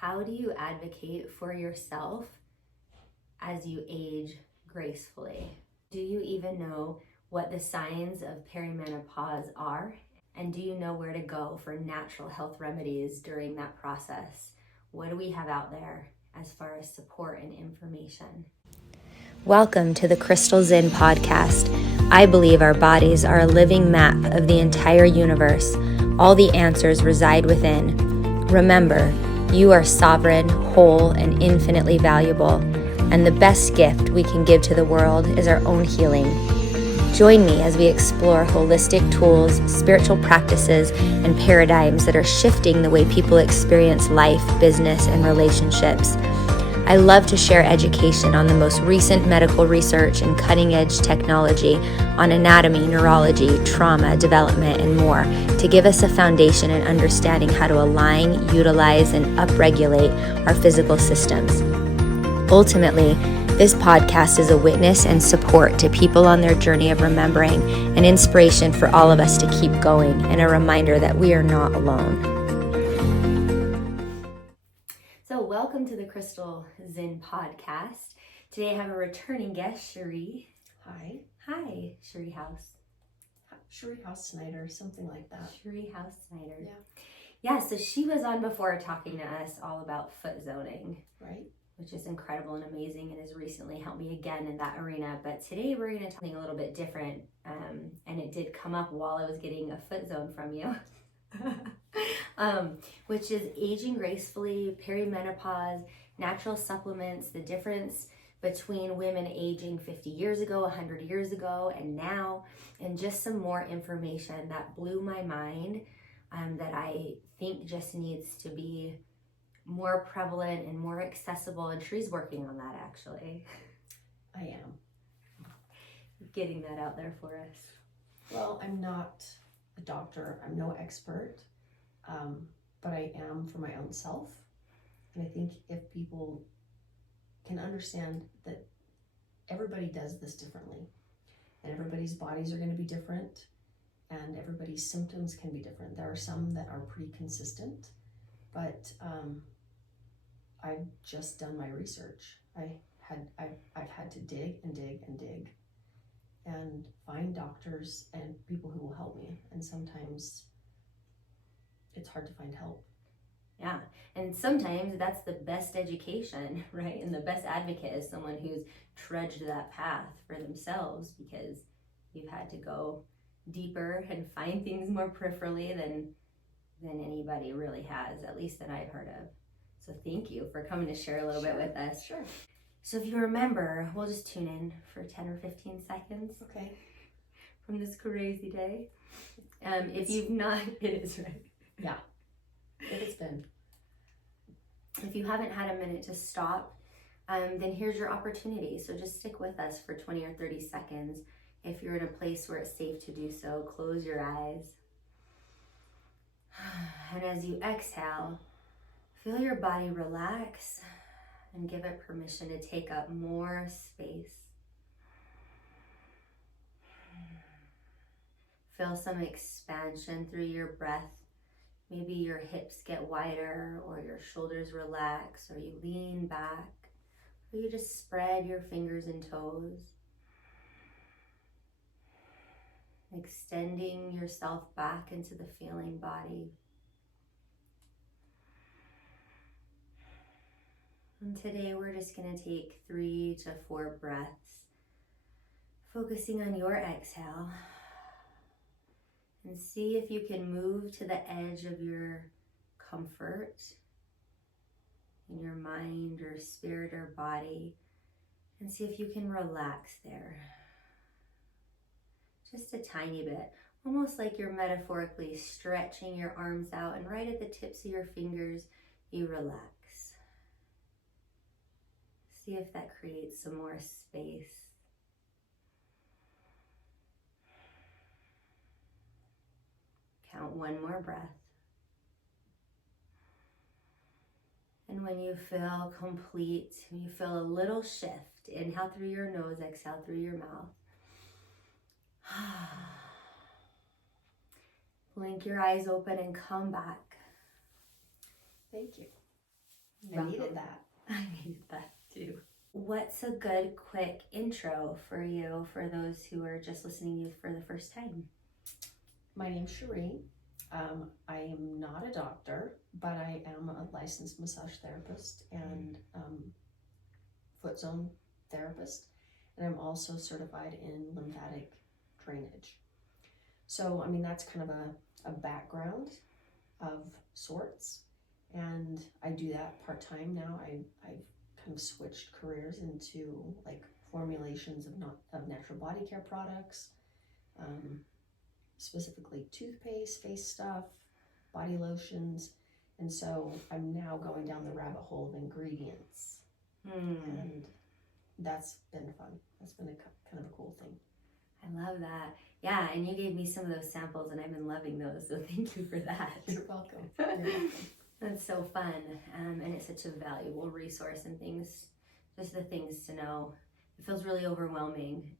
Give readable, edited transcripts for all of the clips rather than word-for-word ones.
How do you advocate for yourself as you age gracefully? Do you even know what the signs of perimenopause are? And do you know where to go for natural health remedies during that process? What do we have out there as far as support and information? Welcome to the Crystal Zen podcast. I believe our bodies are a living map of the entire universe. All the answers reside within. Remember, you are sovereign, whole, and infinitely valuable. And the best gift we can give to the world is our own healing. Join me as we explore holistic tools, spiritual practices, and paradigms that are shifting the way people experience life, business, and relationships. I love to share education on the most recent medical research and cutting-edge technology on anatomy, neurology, trauma, development, and more to give us a foundation in understanding how to align, utilize, and upregulate our physical systems. Ultimately, this podcast is a witness and support to people on their journey of remembering, an inspiration for all of us to keep going, and a reminder that we are not alone. So welcome to the Crystal Zen podcast. Today I have a returning guest, Sharee. Hi. Hi, Sharee House. Sharee House Snyder, something like that. Sharee House Snyder. Yeah. Yeah, so she was on before talking to us all about foot zoning. Right. Which is incredible and amazing and has recently helped me again in that arena. But today we're going to talk something a little bit different. And it did come up while I was getting a foot zone from you. Which is aging gracefully, perimenopause, natural supplements, the difference between women aging 50 years ago, 100 years ago, and now, and just some more information that blew my mind that I think just needs to be more prevalent and more accessible. And Sharee's working on that, actually. I am. Getting that out there for us. Well, I'm not a doctor. I'm no expert. But I am for my own self. And I think if people can understand that everybody does this differently, and everybody's bodies are going to be different, and everybody's symptoms can be different. There are some that are pretty consistent, but I've just done my research. I've had to dig and dig and dig and find doctors and people who will help me. And sometimes it's hard to find help. Yeah, and sometimes that's the best education, right? And the best advocate is someone who's trudged that path for themselves, because you've had to go deeper and find things more peripherally than anybody really has, at least that I've heard of. So thank you for coming to share a little bit with us. Sure. So if you remember, we'll just tune in for 10 or 15 seconds. Okay. From this crazy day. If you've not, it is right. Yeah, it has been. If you haven't had a minute to stop, then here's your opportunity. So just stick with us for 20 or 30 seconds. If you're in a place where it's safe to do so, close your eyes. And as you exhale, feel your body relax and give it permission to take up more space. Feel some expansion through your breath. Maybe your hips get wider, or your shoulders relax, or you lean back, or you just spread your fingers and toes. Extending yourself back into the feeling body. And today we're just going to take 3 to 4 breaths, focusing on your exhale. And see if you can move to the edge of your comfort in your mind or spirit or body, and see if you can relax there. Just a tiny bit, almost like you're metaphorically stretching your arms out, and right at the tips of your fingers, you relax. See if that creates some more space. Count 1 more breath. And when you feel complete, when you feel a little shift, inhale through your nose, exhale through your mouth. Blink your eyes open and come back. Thank you. I needed that. I needed that too. What's a good quick intro for you for those who are just listening to you for the first time? My name's Sharee. I am not a doctor, but I am a licensed massage therapist and foot zone therapist, and I'm also certified in lymphatic drainage. So, I mean, that's kind of a background of sorts, and I do that part-time now. I've kind of switched careers into like formulations of natural body care products, specifically toothpaste, face stuff, body lotions, and so I'm now going down the rabbit hole of ingredients, and that's been fun. That's been kind of a cool thing. I love that. Yeah, and you gave me some of those samples and I've been loving those, so thank you for that. You're welcome. You're welcome. That's so fun, and it's such a valuable resource and things, just the things to know. It feels really overwhelming,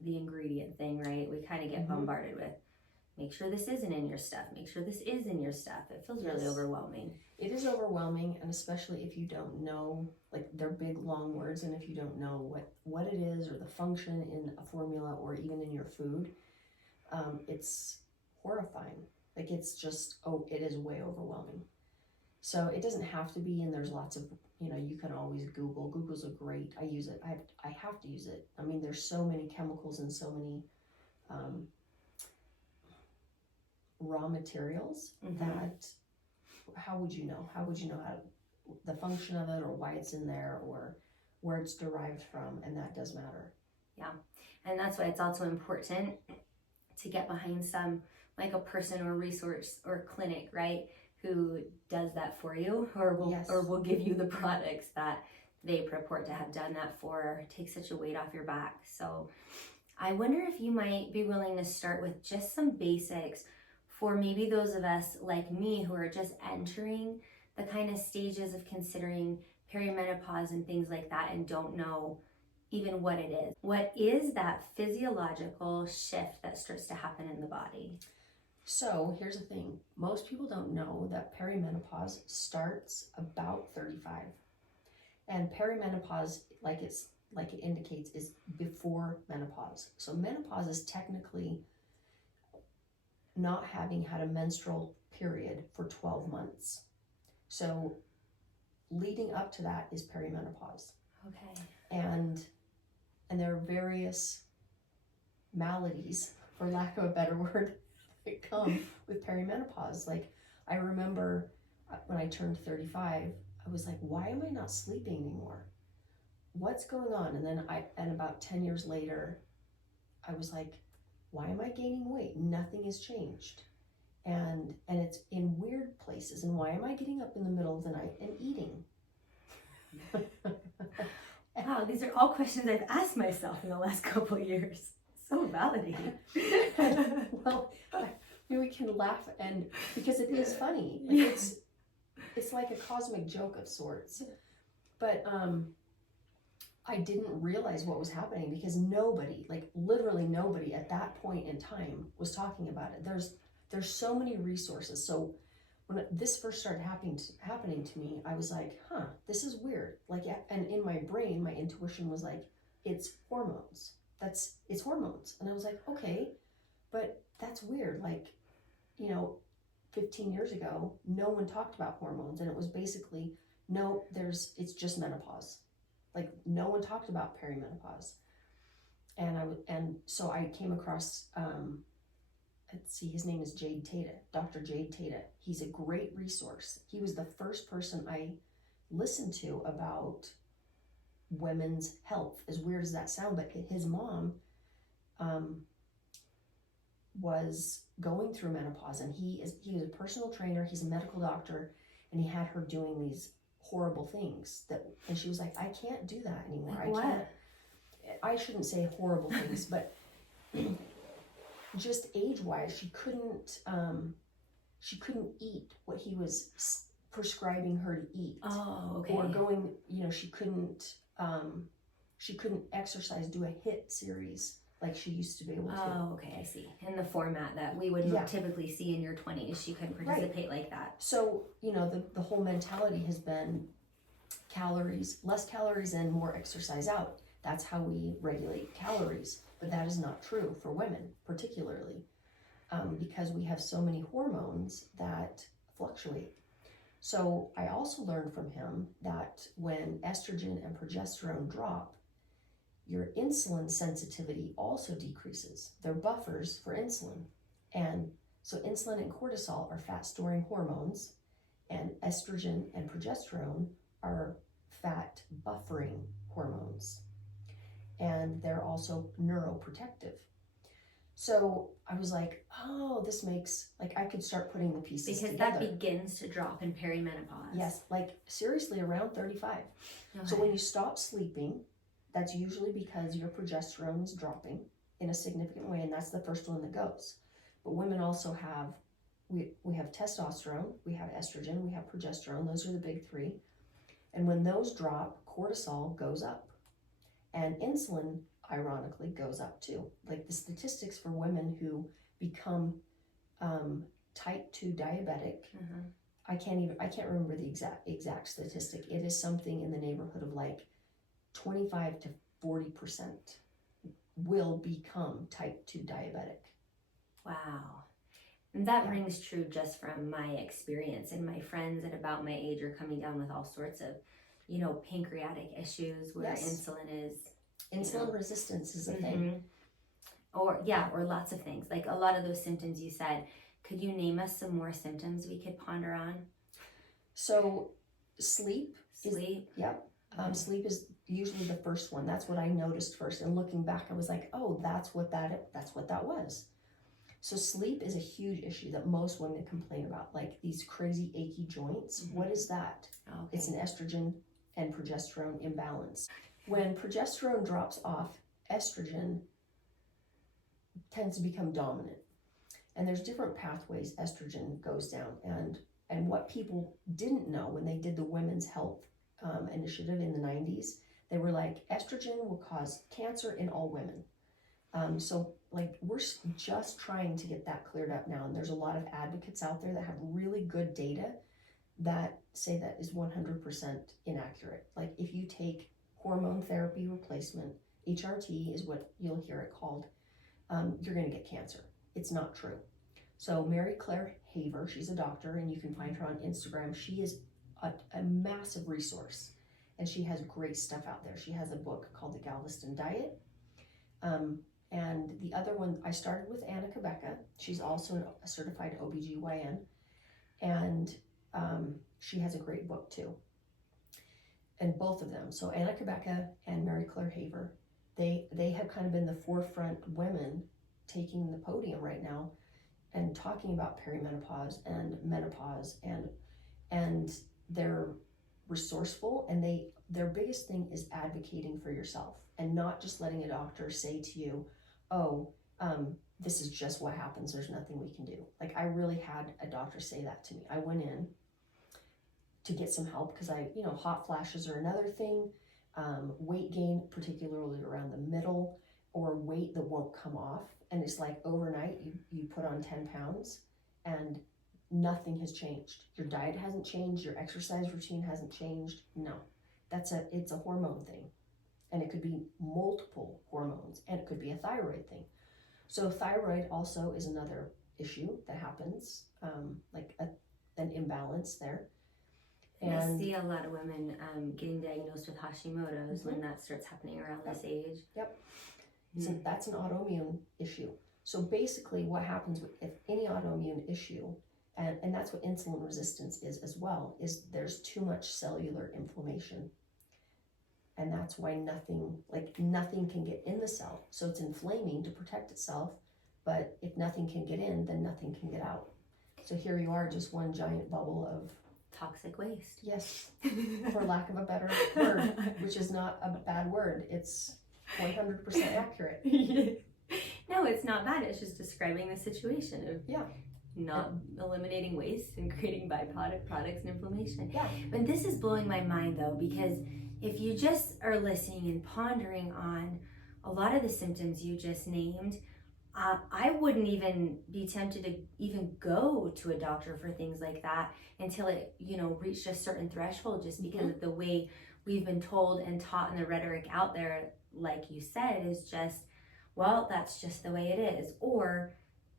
the ingredient thing, right? We kind of get bombarded with, make sure this isn't in your stuff, make sure this is in your stuff. It feels really overwhelming. It is overwhelming, and especially if you don't know, like they're big long words, and if you don't know what it is or the function in a formula or even in your food, it's horrifying. Like it's just, it is way overwhelming. So it doesn't have to be, and there's lots of, you can always Google. Google's a great, I use it. I have to use it. I mean, there's so many chemicals and so many raw materials that how would you know? How would you know the function of it or why it's in there or where it's derived from? And that does matter. Yeah. And that's why it's also important to get behind some, like a person or resource or clinic, right? Who does that for you or will give you the products that they purport to have done that for, take such a weight off your back. So I wonder if you might be willing to start with just some basics for maybe those of us like me who are just entering the kind of stages of considering perimenopause and things like that and don't know even what it is. What is that physiological shift that starts to happen in the body? So here's the thing. Most people don't know that perimenopause starts about 35. And perimenopause, like it indicates, is before menopause. So menopause is technically not having had a menstrual period for 12 months. So leading up to that is perimenopause. Okay. And there are various maladies, for lack of a better word, that come with perimenopause. Like I remember when I turned 35, I was like, why am I not sleeping anymore? What's going on? And then about 10 years later, I was like, why am I gaining weight? Nothing has changed. And it's in weird places. And why am I getting up in the middle of the night and eating? Wow, these are all questions I've asked myself in the last couple of years. So validating. Well, we can laugh, and because it is funny. Like it's like a cosmic joke of sorts. But I didn't realize what was happening because nobody, like literally nobody at that point in time was talking about it. There's so many resources. So when this first started happening to me, I was like, this is weird. Like, and in my brain, my intuition was like, it's hormones. It's hormones. And I was like, okay, but that's weird. Like, 15 years ago, no one talked about hormones, and it was basically, it's just menopause. Like no one talked about perimenopause. And so I came across, his name is Dr. Jade Tata. He's a great resource. He was the first person I listened to about women's health, as weird as that sounds, but his mom was going through menopause, and he was a personal trainer, he's a medical doctor, and he had her doing these horrible things and she was like, I can't do that anymore. I shouldn't say horrible things, but just age-wise, she couldn't eat what he was prescribing her to eat. Oh, okay. Or going, she couldn't exercise, do a HIIT series like she used to be able to. Oh, okay, I see. In the format that we would Yeah. typically see in your 20s, she couldn't participate like that. So, the whole mentality has been less calories in, more exercise out. That's how we regulate calories. But that is not true for women, particularly, because we have so many hormones that fluctuate. So I also learned from him that when estrogen and progesterone drop, your insulin sensitivity also decreases. They're buffers for insulin. And so insulin and cortisol are fat-storing hormones, and estrogen and progesterone are fat buffering hormones. And they're also neuroprotective. So I was like, oh, this makes, like, I could start putting the pieces because together. that begins to drop in perimenopause. Yes, like seriously around 35. Okay. So when you stop sleeping, that's usually because your progesterone is dropping in a significant way, and that's the first one that goes. But women also have, we have testosterone, we have estrogen, we have progesterone. Those are the big three. And when those drop, cortisol goes up. And insulin, ironically, goes up too. Like the statistics for women who become type 2 diabetic, I can't remember the exact statistic. It is something in the neighborhood of like 25 to 40% will become type 2 diabetic. Wow. And that rings true just from my experience, and my friends at about my age are coming down with all sorts of, pancreatic issues where insulin is. Insulin resistance is a thing. Or lots of things. Like a lot of those symptoms you said. Could you name us some more symptoms we could ponder on? So sleep. Sleep. Yep. Sleep is usually the first one. That's what I noticed first. And looking back, I was like, oh, that's what that was. So sleep is a huge issue that most women complain about, like these crazy achy joints. What is that? Okay. It's an estrogen and progesterone imbalance. When progesterone drops off, estrogen tends to become dominant. And there's different pathways estrogen goes down. And what people didn't know when they did the Women's Health Initiative in the 90s, they were like, estrogen will cause cancer in all women. So like we're just trying to get that cleared up now. And there's a lot of advocates out there that have really good data that say that is 100% inaccurate. Like if you take hormone therapy replacement, HRT is what you'll hear it called, you're going to get cancer. It's not true. So Mary Claire Haver, she's a doctor, and you can find her on Instagram. She is a massive resource, and she has great stuff out there. She has a book called The Galveston Diet. And the other one, I started with Anna Cabeca. She's also a certified OBGYN, and she has a great book too. And both of them, so Anna Cabeca and Mary Claire Haver, they have kind of been the forefront women taking the podium right now and talking about perimenopause and menopause, and they're resourceful, and their biggest thing is advocating for yourself and not just letting a doctor say to you, oh, this is just what happens, there's nothing we can do. Like I really had a doctor say that to me. I went in to get some help because hot flashes are another thing, weight gain, particularly around the middle, or weight that won't come off. And it's like overnight you put on 10 pounds and nothing has changed. Your diet hasn't changed, your exercise routine hasn't changed. No, it's a hormone thing. And it could be multiple hormones, and it could be a thyroid thing. So thyroid also is another issue that happens, like an imbalance there. And I see a lot of women getting diagnosed with Hashimoto's when that starts happening around this age. Yep. So that's an autoimmune issue. So basically what happens with any autoimmune issue, and that's what insulin resistance is as well, is there's too much cellular inflammation. And that's why nothing can get in the cell. So it's inflaming to protect itself, but if nothing can get in, then nothing can get out. So here you are, just one giant bubble of toxic waste. Yes, for lack of a better word, which is not a bad word. It's 100% accurate. No, it's not bad. It's just describing the situation of not eliminating waste and creating byproduct products and inflammation. Yeah. But this is blowing my mind though, because if you just are listening and pondering on a lot of the symptoms you just named, I wouldn't even be tempted to even go to a doctor for things like that until it, reached a certain threshold, just because of the way we've been told and taught, and the rhetoric out there, like you said, is just, well, that's just the way it is. Or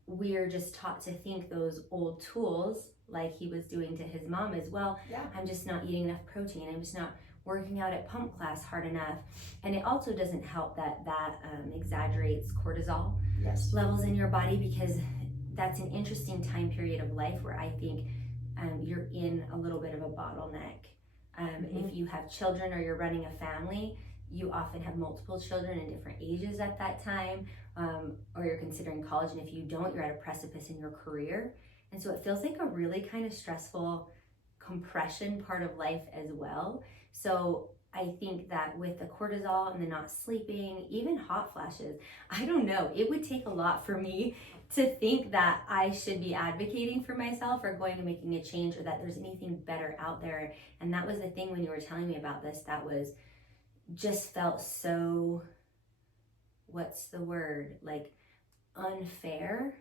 we're just taught to think those old tools, like he was doing to his mom as well. Yeah. I'm just not eating enough protein. I'm just not working out at pump class hard enough. And it also doesn't help that exaggerates cortisol levels in your body, because that's an interesting time period of life where I think you're in a little bit of a bottleneck. If you have children or you're running a family, you often have multiple children in different ages at that time, or you're considering college, and if you don't, you're at a precipice in your career. And so it feels like a really kind of stressful compression part of life as well. So I think that with the cortisol and the not sleeping, even hot flashes, I don't know, it would take a lot for me to think that I should be advocating for myself or going and making a change, or that there's anything better out there. And that was the thing when you were telling me about this, that was just felt so, what's the word, like unfair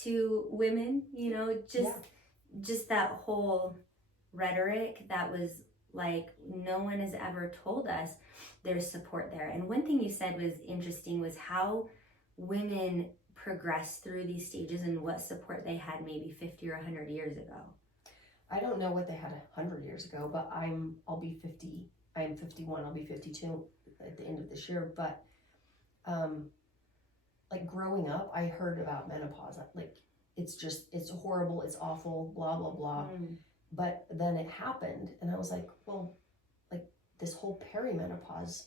to women, just that whole rhetoric that was like, no one has ever told us there's support there. And one thing you said was interesting, was how women progress through these stages and what support they had maybe 50 or 100 years ago. I don't know what they had 100 years ago, but I'll be 50. I am 51. I'll be 52 at the end of this year. But like growing up, I heard about menopause. Like it's horrible. It's awful. Blah blah blah. But then it happened, and I was like, well, like this whole perimenopause,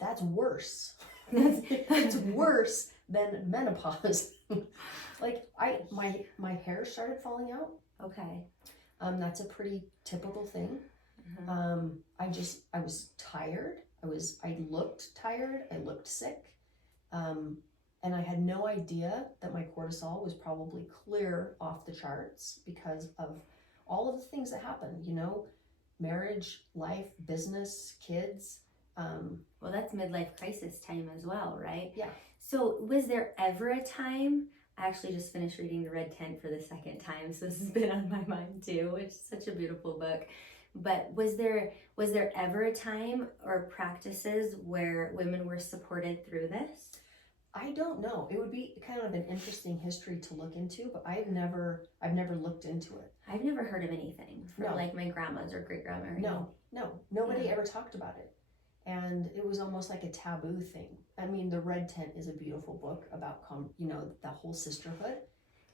that's worse. It's worse than menopause. Like my hair started falling out. Okay. That's a pretty typical thing. I was tired. I looked tired. I looked sick. And I had no idea that my cortisol was probably clear off the charts because of all of the things that happen, marriage, life, business, kids. Well, that's midlife crisis time as well, right? Yeah. So was there ever a time, I actually just finished reading The Red Tent for the second time, so this has been on my mind too, which is such a beautiful book. But was there ever a time or practices where women were supported through this? I don't know. It would be kind of an interesting history to look into, but I've never looked into it. I've never heard of anything from like my grandmas or great grandma. Nobody ever talked about it. And it was almost like a taboo thing. I mean, The Red Tent is a beautiful book about, the whole sisterhood.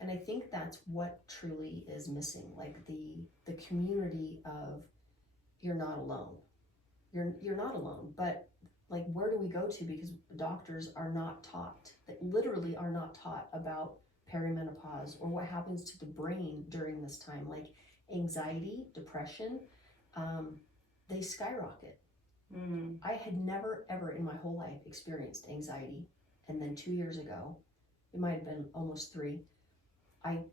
And I think that's what truly is missing, like the community of you're not alone. You're not alone, but like, where do we go to? Because doctors are not taught, they literally are not taught about perimenopause or what happens to the brain during this time. Like anxiety, depression, they skyrocket. I had never, ever in my whole life experienced anxiety. And then 2 years ago, it might have been almost 3,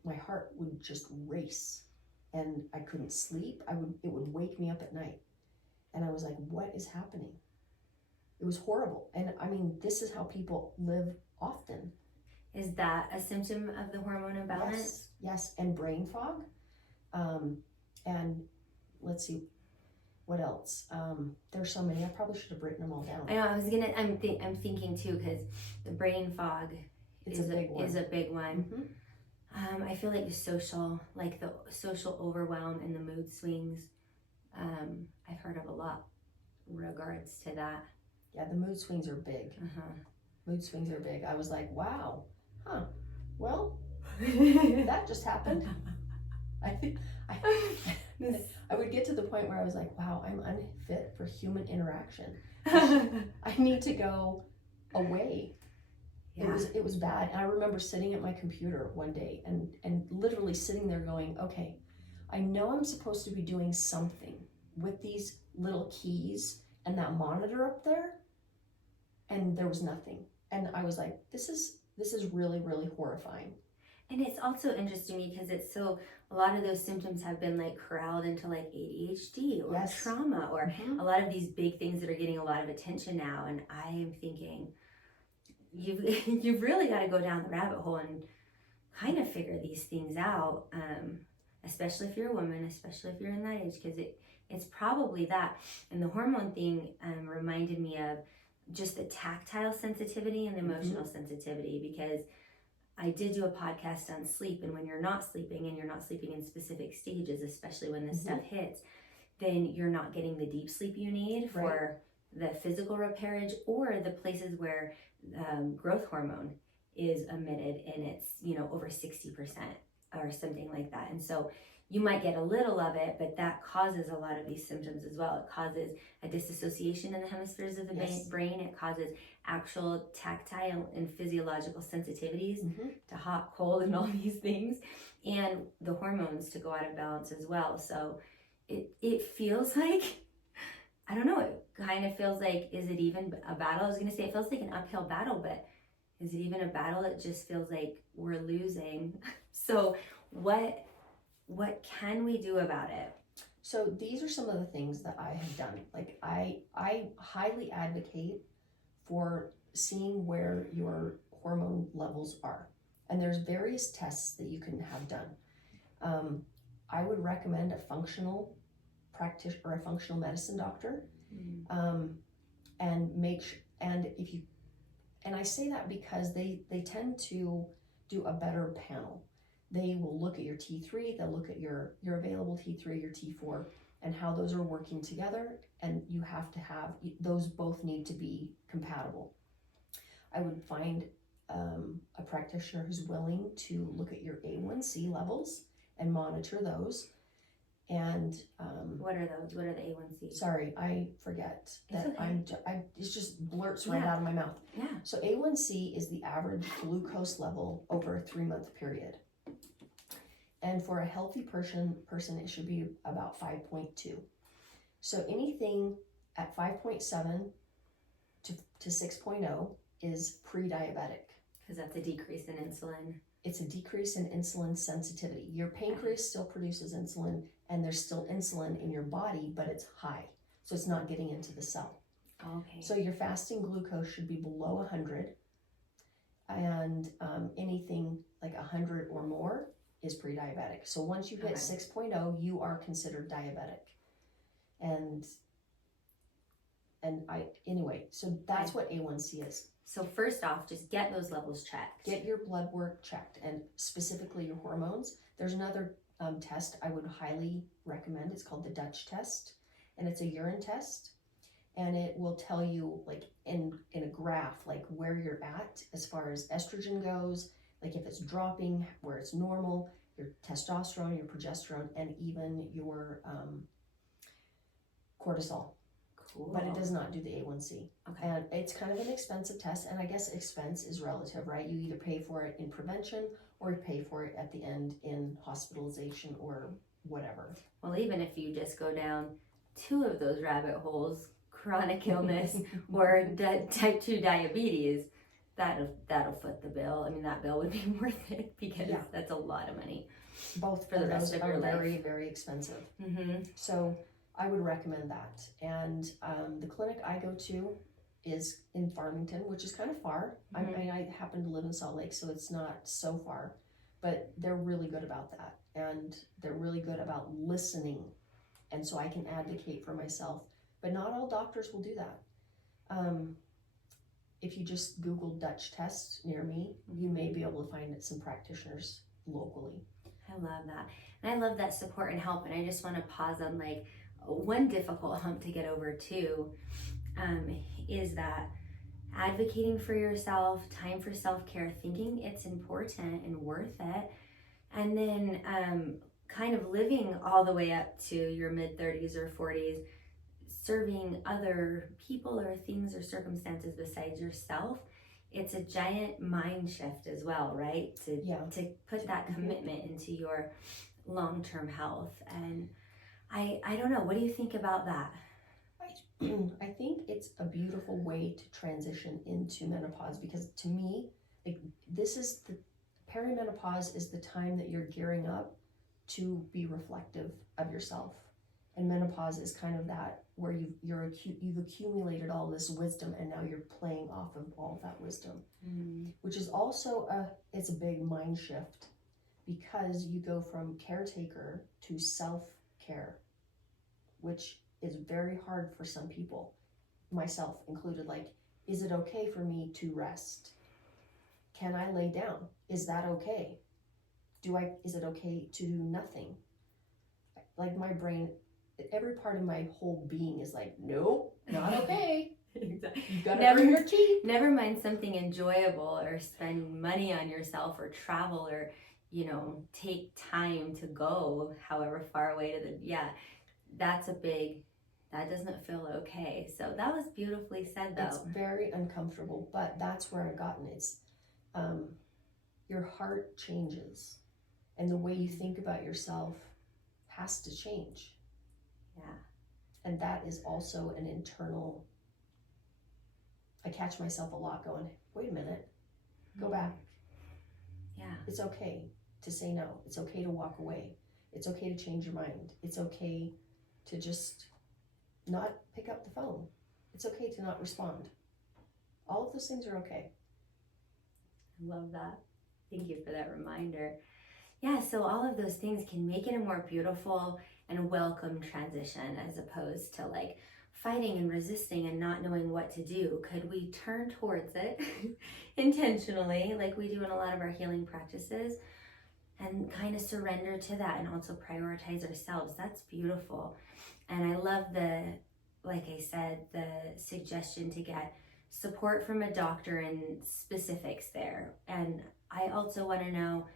my heart would just race and I couldn't sleep. It would wake me up at night. And I was like, what is happening? It was horrible. And I mean, this is how people live often. Is that a symptom of the hormone imbalance? Yes. And brain fog. And let's see, what else? There's so many. I probably should have written them all down. I know. I'm thinking too, because the brain fog is a big one. I feel like the social overwhelm and the mood swings. I've heard of a lot in regards to that. Yeah, the mood swings are big. Mood swings are big. I was like, wow, well, that just happened. I would get to the point where I was like, wow, I'm unfit for human interaction. I need to go away. Yeah. It was bad. And I remember sitting at my computer one day and literally sitting there going, okay, I know I'm supposed to be doing something with these little keys and that monitor up there, and there was nothing. And I was like, this is really, really horrifying. And it's also interesting because it's so a lot of those symptoms have been like corralled into like ADHD or Yes. trauma or Mhm. a lot of these big things that are getting a lot of attention now. And I am thinking, you've really got to go down the rabbit hole and kind of figure these things out, especially if you're a woman, especially if you're in that age, because it's probably that. And the hormone thing reminded me of just the tactile sensitivity and the emotional sensitivity, because I did do a podcast on sleep, and when you're not sleeping and you're not sleeping in specific stages, especially when this stuff hits, then you're not getting the deep sleep you need for the physical repairage or the places where growth hormone is emitted, and it's, you know, over 60% or something like that. And so you might get a little of it, but that causes a lot of these symptoms as well. It causes a disassociation in the hemispheres of the brain. It causes actual tactile and physiological sensitivities to hot, cold, and all these things, and the hormones to go out of balance as well. So it feels like, I don't know, it kind of feels like, is it even a battle? I was going to say it feels like an uphill battle, but is it even a battle? It just feels like we're losing. So what can we do about it? So these are some of the things that I have done. Like I highly advocate for seeing where your hormone levels are. And there's various tests that you can have done. I would recommend a functional practitioner or a functional medicine doctor. And make sure, and if you, and I say that because they tend to do a better panel. They will look at your T3, they'll look at your available T3, your T4, and how those are working together, and you have to have, those both need to be compatible. I would find a practitioner who's willing to look at your A1C levels and monitor those. And what are those? What are the A1C? Sorry, I forget that. Okay. It just blurts right out of my mouth. Yeah. So A1C is the average glucose level over a 3-month period. And for a healthy person, it should be about 5.2. So anything at 5.7 to 6.0 is pre-diabetic. Because that's a decrease in insulin. It's a decrease in insulin sensitivity. Your pancreas still produces insulin, and there's still insulin in your body, but it's high. So it's not getting into the cell. Okay. So your fasting glucose should be below 100. And anything like 100 or more is pre-diabetic. So once you hit 6.0, you are considered diabetic. And anyway, so that's what A1C is. So first off, just get those levels checked. Get your blood work checked, and specifically your hormones. There's another test I would highly recommend. It's called the Dutch test, and it's a urine test, and it will tell you, like in a graph, like where you're at as far as estrogen goes, like if it's dropping, where it's normal, your testosterone, your progesterone, and even your cortisol. Cool. But it does not do the A1C. Okay. And it's kind of an expensive test, and I guess expense is relative, right? You either pay for it in prevention or you pay for it at the end in hospitalization or whatever. Well, even if you just go down 2 of those rabbit holes, chronic illness or type 2 diabetes, that'll foot the bill. I mean, that bill would be worth it, because that's a lot of money. Both for the rest of your life. Very, very expensive. So I would recommend that. And the clinic I go to is in Farmington, which is kind of far. I mean, I happen to live in Salt Lake, so it's not so far, but they're really good about that. And they're really good about listening. And so I can advocate for myself, but not all doctors will do that. If you just Google Dutch test near me, you may be able to find some practitioners locally. I love that. And I love that support and help. And I just want to pause on like one difficult hump to get over too, is that advocating for yourself, time for self-care, thinking it's important and worth it, and then kind of living all the way up to your mid-30s or 40s, serving other people or things or circumstances besides yourself. It's a giant mind shift as well, right? To put that commitment into your long-term health. And I don't know, what do you think about that? I think it's a beautiful way to transition into menopause, because to me, like, this is the perimenopause is the time that you're gearing up to be reflective of yourself. And menopause is kind of that, where you've accumulated all this wisdom, and now you're playing off of all that wisdom, which is also it's a big mind shift, because you go from caretaker to self-care, which is very hard for some people, myself included. Like, is it okay for me to rest? Can I lay down? Is that okay? Is it okay to do nothing? Like, my brain, every part of my whole being is like, nope, not okay. Exactly. You've got to earn your keep. Never mind something enjoyable, or spend money on yourself, or travel, or, you know, take time to go however far away to that's a big, that doesn't feel okay. So that was beautifully said, though. It's very uncomfortable, but that's where I've gotten. It's your heart changes, and the way you think about yourself has to change. Yeah. And that is also an internal, I catch myself a lot going, wait a minute, go back. Yeah. It's okay to say no. It's okay to walk away. It's okay to change your mind. It's okay to just not pick up the phone. It's okay to not respond. All of those things are okay. I love that. Thank you for that reminder. Yeah, so all of those things can make it a more beautiful and welcome transition, as opposed to like fighting and resisting and not knowing what to do. Could we turn towards it intentionally, like we do in a lot of our healing practices, and kind of surrender to that, and also prioritize ourselves? That's beautiful. And I love like I said, the suggestion to get support from a doctor and specifics there. And I also want to know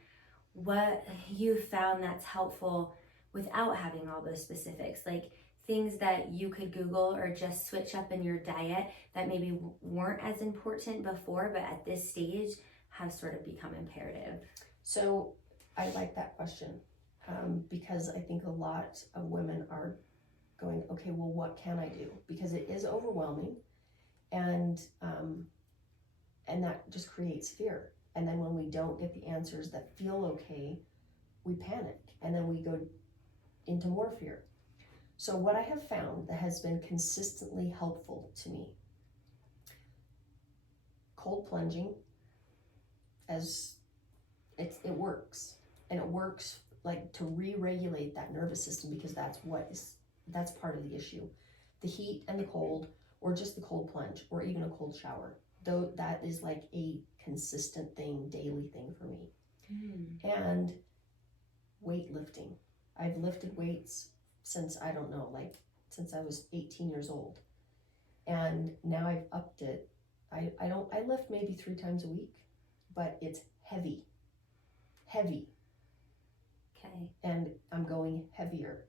what you found that's helpful without having all those specifics, like things that you could Google or just switch up in your diet that maybe weren't as important before, but at this stage have sort of become imperative. So I like that question, because I think a lot of women are going, okay, well, what can I do? Because it is overwhelming, and that just creates fear. And then when we don't get the answers that feel okay, we panic, and then we go into more fear. So what I have found that has been consistently helpful to me, cold plunging, as it works. And it works like to re-regulate that nervous system, because that's part of the issue. The heat and the cold, or just the cold plunge, or even a cold shower, though that is like a consistent thing, daily thing for me. And weightlifting. I've lifted weights since, I don't know, like since I was 18 years old. And now I've upped it. I lift maybe 3 times a week, but it's heavy. Okay. And I'm going heavier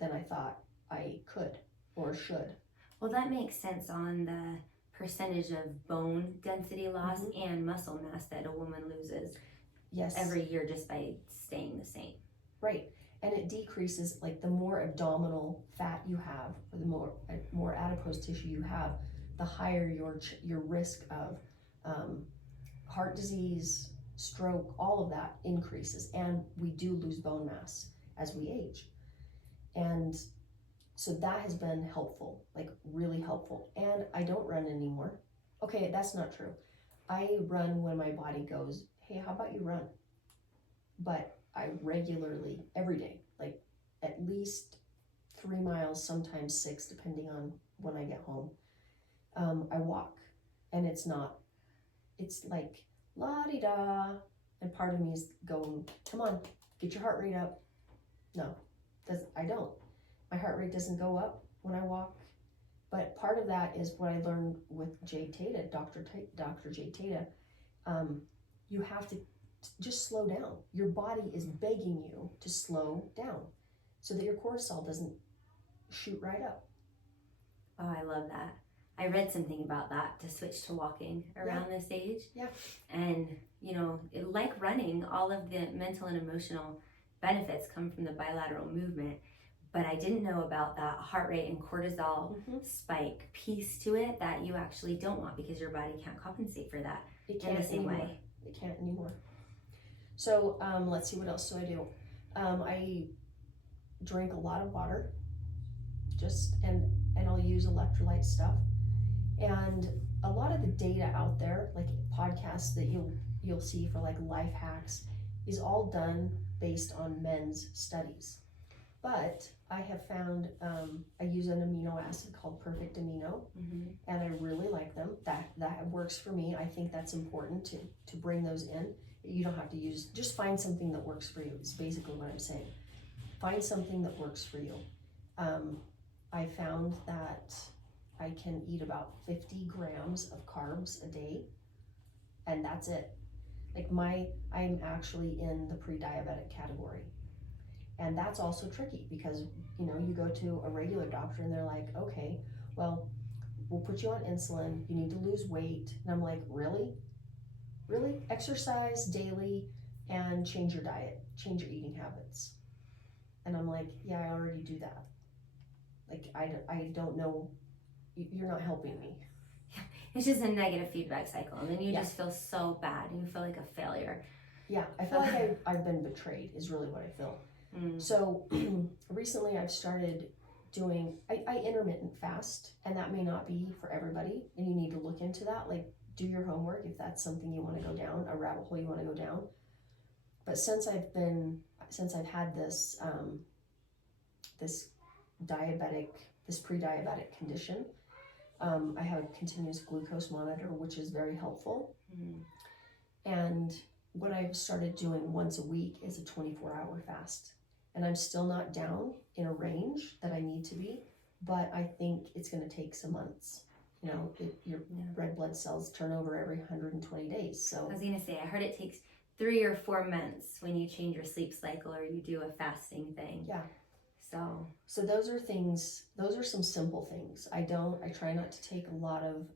than I thought I could or should. Well, that makes sense on the percentage of bone density loss and muscle mass that a woman loses every year just by staying the same. Right. And it decreases, like the more abdominal fat you have, or the more adipose tissue you have, the higher your risk of heart disease, stroke, all of that increases. And we do lose bone mass as we age. And so that has been helpful, like really helpful. And I don't run anymore. Okay, that's not true. I run when my body goes, hey, how about you run? But I regularly, every day, like at least 3 miles, sometimes 6, depending on when I get home. I walk, and it's like la-di-da, and part of me is going, come on, get your heart rate up. No, I don't. My heart rate doesn't go up when I walk. But part of that is what I learned with Jade Tata, Dr. Jade Tata. You have to just slow down. Your body is begging you to slow down so that your cortisol doesn't shoot right up. Oh, I love that. I read something about that, to switch to walking around this age. Yeah. And, like running, all of the mental and emotional benefits come from the bilateral movement. But I didn't know about that heart rate and cortisol spike piece to it that you actually don't want, because your body can't compensate for that in the same way. It can't anymore. So let's see, what else do I do? I drink a lot of water, and I'll use electrolyte stuff. And a lot of the data out there, like podcasts that you'll see for like life hacks, is all done based on men's studies. But I have found, I use an amino acid called Perfect Amino, and I really like them. That works for me. I think that's important to bring those in. You don't have to just find something that works for you, is basically what I'm saying. Find something that works for you. I found that I can eat about 50 grams of carbs a day, and that's it. Like I'm actually in the pre-diabetic category. And that's also tricky because, you go to a regular doctor and they're like, okay, well, we'll put you on insulin, you need to lose weight. And I'm like, really? Really? Exercise daily and change your diet, change your eating habits. And I'm like, yeah, I already do that. Like, I don't know, you're not helping me. It's just a negative feedback cycle, and then you just feel so bad and you feel like a failure. Yeah, I feel like I've been betrayed is really what I feel. So recently I've started doing, I intermittent fast, and that may not be for everybody, and you need to look into that. Like, do your homework if that's something you want to go down, a rabbit hole you want to go down. But since I've had this this pre-diabetic condition, I have a continuous glucose monitor, which is very helpful. And what I've started doing once a week is a 24-hour fast. And I'm still not down in a range that I need to be, but I think it's going to take some months. Your red blood cells turn over every 120 days. So I was going to say, I heard it takes 3 or 4 months when you change your sleep cycle or you do a fasting thing. Yeah. So those are some simple things. I try not to take a lot of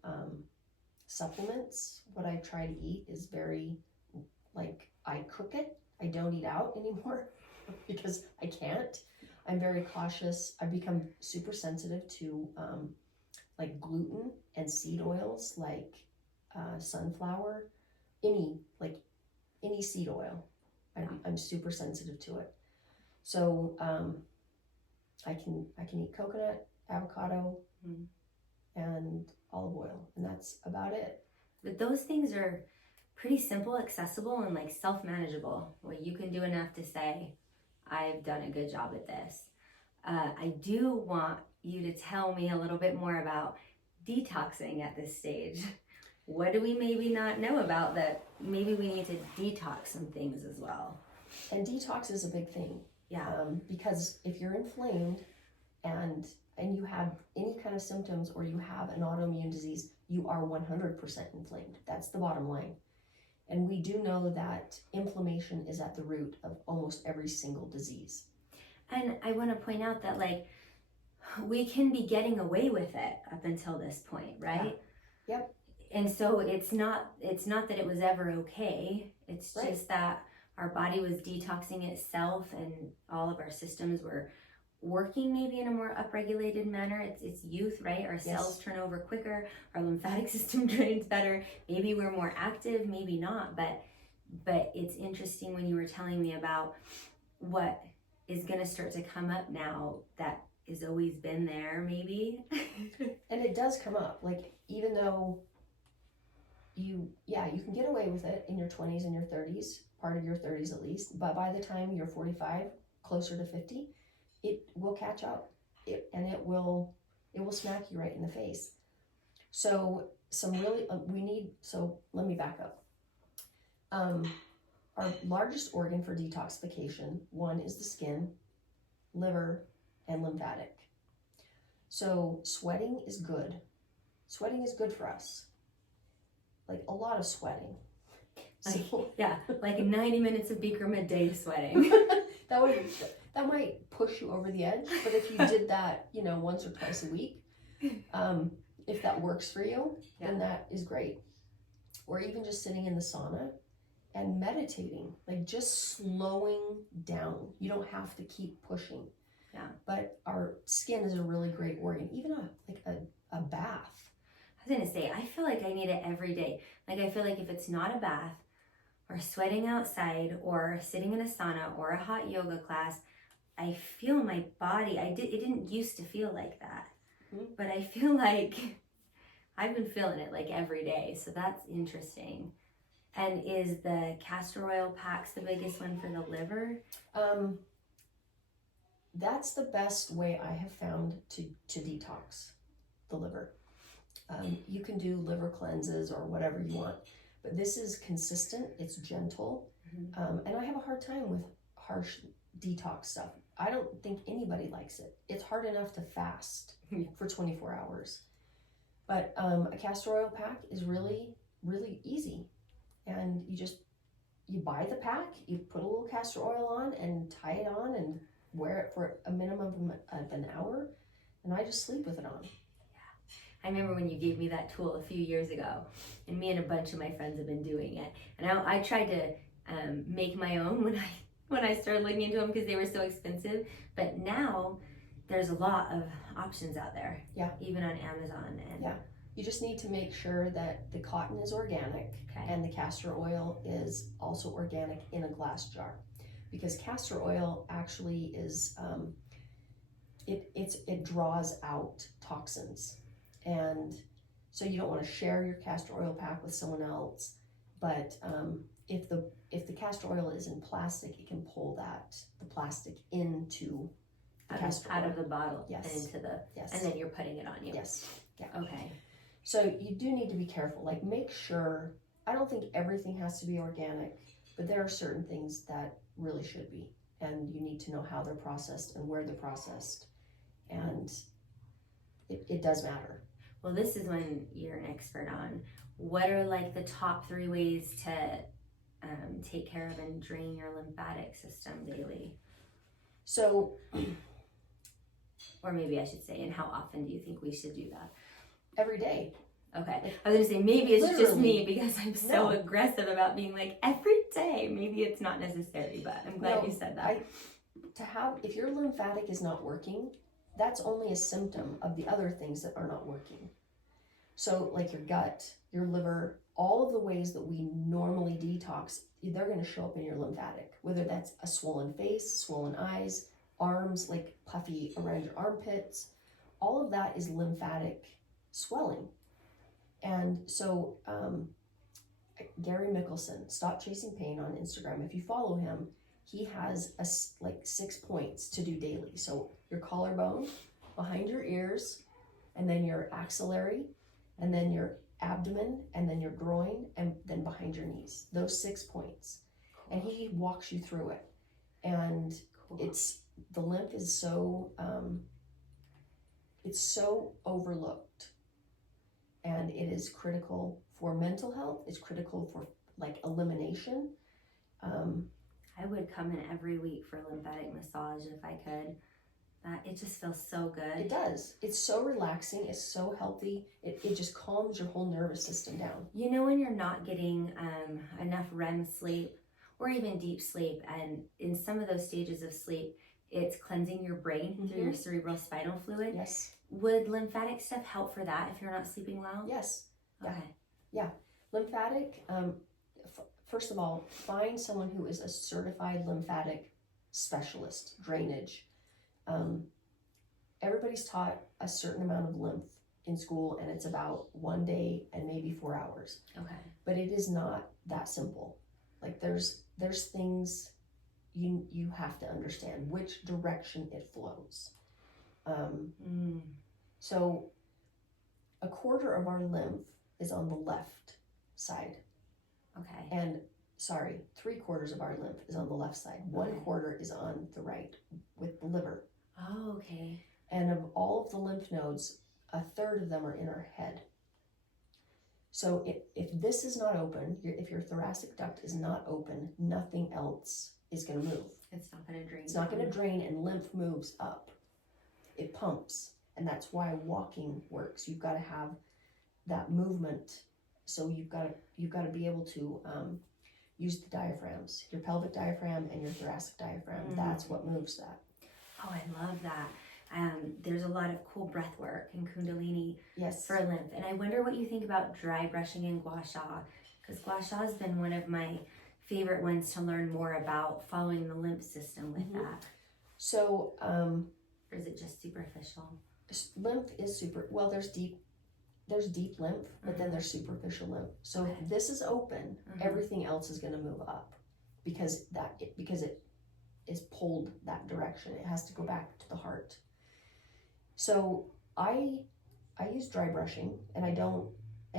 supplements. What I try to eat is very, like, I cook it. I don't eat out anymore because I can't. I'm very cautious. I've become super sensitive to like gluten and seed oils, like sunflower, any seed oil. I'm super sensitive to it. So I can eat coconut, avocado, and olive oil, and that's about it. But those things are pretty simple, accessible, and like self-manageable, where you can do enough to say, I've done a good job at this. I do want you to tell me a little bit more about detoxing at this stage. What do we maybe not know about that maybe we need to detox some things as well? And detox is a big thing. Yeah. Because if you're inflamed and you have any kind of symptoms, or you have an autoimmune disease, you are 100% inflamed. That's the bottom line. And we do know that inflammation is at the root of almost every single disease. And I want to point out that, like, we can be getting away with it up until this point, right? Yeah. Yep. And so it's not that it was ever okay. It's right. Just that our body was detoxing itself and all of our systems were working maybe in a more upregulated manner. It's youth, right? Our cells turn over quicker, our lymphatic system drains better. Maybe we're more active, maybe not, but it's interesting when you were telling me about what is going to start to come up now that has always been there, maybe. And it does come up, like, even though you can get away with it in your 20s and your 30s, part of your 30s at least, but by the time you're 45, closer to 50, it will catch up, and it will smack you right in the face. So let me back up. Our largest organ for detoxification, one is the skin, liver, and lymphatic. So sweating is good. Sweating is good for us. Like, a lot of sweating. So, like 90 minutes of Bikram a day sweating. that might push you over the edge, but if you did that, once or twice a week, if that works for you, then that is great. Or even just sitting in the sauna and meditating, like just slowing down. You don't have to keep pushing. Yeah. But our skin is a really great organ. Even a bath. I was gonna say, I feel like I need it every day. Like, I feel like if it's not a bath or sweating outside or sitting in a sauna or a hot yoga class, I feel my body, it didn't used to feel like that, but I feel like I've been feeling it like every day. So that's interesting. And is the castor oil packs the biggest one for the liver? That's the best way I have found to detox the liver. You can do liver cleanses or whatever you want, but this is consistent, it's gentle, and I have a hard time with harsh detox stuff. I don't think anybody likes it. It's hard enough to fast for 24 hours. But a castor oil pack is really, really easy. And you buy the pack, you put a little castor oil on and tie it on and wear it for a minimum of an hour. And I just sleep with it on. I remember when you gave me that tool a few years ago, and me and a bunch of my friends have been doing it. And I tried to make my own when I started looking into them because they were so expensive. But now there's a lot of options out there. Yeah. Even on Amazon. And yeah. You just need to make sure that the cotton is organic, and the castor oil is also organic in a glass jar. Because castor oil actually is, it draws out toxins. And so you don't want to share your castor oil pack with someone else, but if the castor oil is in plastic, it can pull the plastic into the castor oil. Out of the bottle. Yes. And into the, yes. And then you're putting it on you. Yes. Yeah. Okay. So you do need to be careful. Like, make sure, I don't think everything has to be organic, but there are certain things that really should be. And you need to know how they're processed and where they're processed. And it does matter. Well, this is one you're an expert on. What are like the top 3 ways to take care of and drain your lymphatic system daily? So, or maybe I should say, and how often do you think we should do that? Every day. Okay. I was going to say, maybe it's Literally. just me because I'm so aggressive about being like, every day. Maybe it's not necessary, but I'm glad you said that. If your lymphatic is not working, that's only a symptom of the other things that are not working. So like your gut, your liver, all of the ways that we normally detox, they're going to show up in your lymphatic, whether that's a swollen face, swollen eyes, arms like puffy around your armpits. All of that is lymphatic swelling. And so Gary Mickelson, Stop Chasing Pain on Instagram, if you follow him, he has like 6 points to do daily. So your collarbone, behind your ears, and then your axillary, and then your abdomen, and then your groin, and then behind your knees. Those 6 points. Cool. And he walks you through it. And the lymph is so, it's so overlooked. And it is critical for mental health. It's critical for like elimination. I would come in every week for lymphatic massage if I could. It just feels so good. It does. It's so relaxing. It's so healthy. It just calms your whole nervous system down. You know when you're not getting enough REM sleep or even deep sleep, and in some of those stages of sleep, it's cleansing your brain through your cerebral spinal fluid. Yes. Would lymphatic stuff help for that if you're not sleeping well? Yes. Okay. Yeah. Lymphatic, first of all, find someone who is a certified lymphatic specialist, drainage. Everybody's taught a certain amount of lymph in school, and it's about 1 day and maybe 4 hours. Okay. But it is not that simple. Like there's things you have to understand which direction it flows. So a quarter of our lymph is on the left side. Okay. And 3/4 of our lymph is on the left side. 1/4 is on the right with the liver. Oh, okay. And of all of the lymph nodes, 1/3 of them are in our head. So if this is not open, if your thoracic duct is not open, nothing else is going to move. It's not going to drain. It's not going to drain, and lymph moves up. It pumps, and that's why walking works. You've got to have that movement. So you've got to be able to use the diaphragms, your pelvic diaphragm and your thoracic diaphragm. That's what moves that. Oh, I love that. There's a lot of cool breath work and Kundalini for lymph. And I wonder what you think about dry brushing and gua sha, because gua sha has been one of my favorite ones to learn more about following the lymph system with that? So, Or is it just superficial? lymph is there's deep lymph, but then there's superficial lymph. So if this is open, everything else is going to move up because it is pulled that direction. It has to go back to the heart. So I use dry brushing, and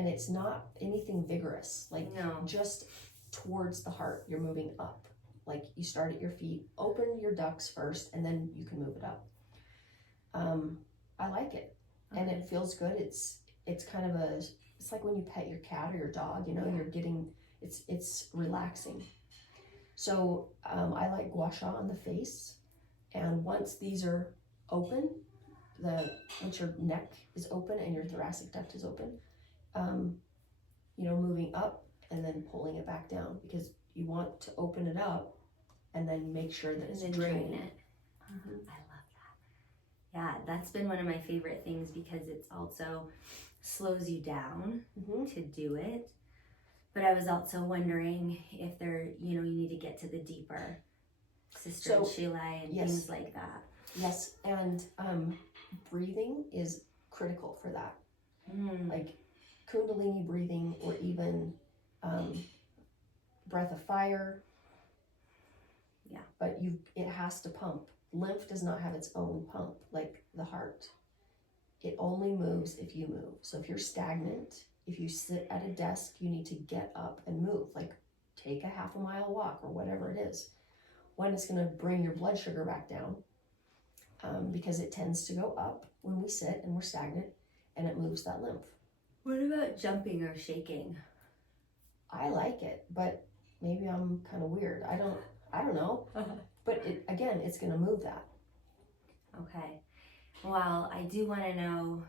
it's not anything vigorous, like just towards the heart. You're moving up, like you start at your feet, open your ducts first, and then you can move it up. I like it, and it feels good. It's kind of it's like when you pet your cat or your dog, you're getting, it's relaxing. So I like gua sha on the face, and once these are open, once your neck is open and your thoracic duct is open, moving up and then pulling it back down, because you want to open it up and then make sure that it's draining it. I love that. Yeah, that's been one of my favorite things because it's also slows you down to do it. But I was also wondering if you need to get to the deeper sister and Sheila and things like that. Yes, and breathing is critical for that. Like Kundalini breathing, or even breath of fire. Yeah. But it has to pump. Lymph does not have its own pump like the heart. It only moves if you move. So if you're stagnant, if you sit at a desk, you need to get up and move, like take a half a mile walk or whatever it is. One, it's going to bring your blood sugar back down, because it tends to go up when we sit and we're stagnant, and it moves that lymph. What about jumping or shaking? I like it, but maybe I'm kind of weird. I don't know. But it's going to move that. Okay. Well, I do want to know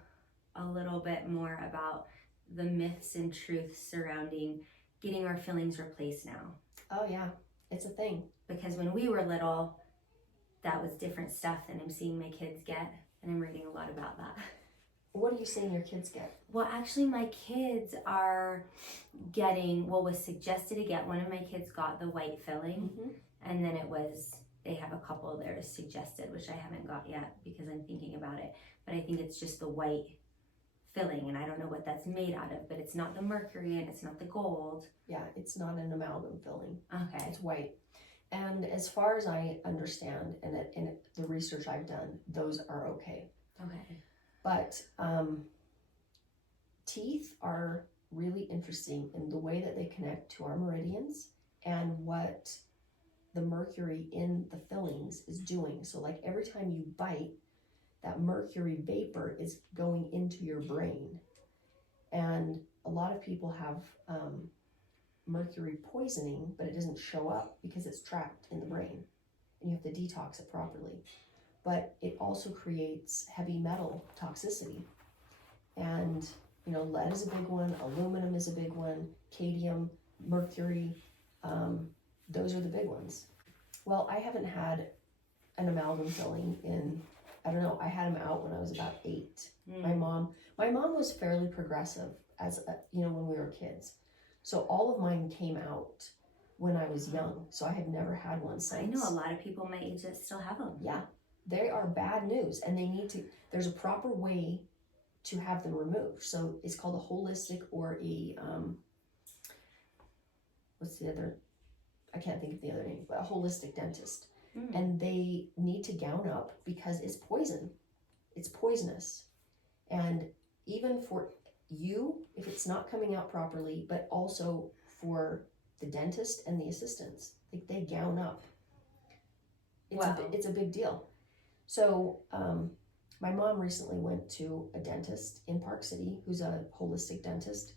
a little bit more about the myths and truths surrounding getting our fillings replaced now. Oh yeah, it's a thing. Because when we were little, that was different stuff than I'm seeing my kids get, and I'm reading a lot about that. What are you seeing your kids get? Well, actually, my kids are getting, was suggested to get, one of my kids got the white filling, and then they have a couple that are suggested, which I haven't got yet because I'm thinking about it. But I think it's just the white filling, and I don't know what that's made out of, but it's not the mercury and it's not the gold. Yeah, it's not an amalgam filling. Okay. It's white. And as far as I understand, and in the research I've done, those are okay. Okay. But teeth are really interesting in the way that they connect to our meridians and what the mercury in the fillings is doing. So like every time you bite, that mercury vapor is going into your brain. And a lot of people have mercury poisoning, but it doesn't show up because it's trapped in the brain and you have to detox it properly. But it also creates heavy metal toxicity. And, lead is a big one, aluminum is a big one, cadmium, mercury, those are the big ones. Well, I haven't had an amalgam filling I don't know, I had them out when I was about 8. My mom was fairly progressive when we were kids. So all of mine came out when I was young. So I have never had one since. I know a lot of people my age that still have them. Yeah, they are bad news, and there's a proper way to have them removed. So it's called a holistic or what's the other? I can't think of the other name, but a holistic dentist. And they need to gown up because it's poison. It's poisonous. And even for you, if it's not coming out properly, but also for the dentist and the assistants, like they gown up. It's a big deal. So my mom recently went to a dentist in Park City who's a holistic dentist,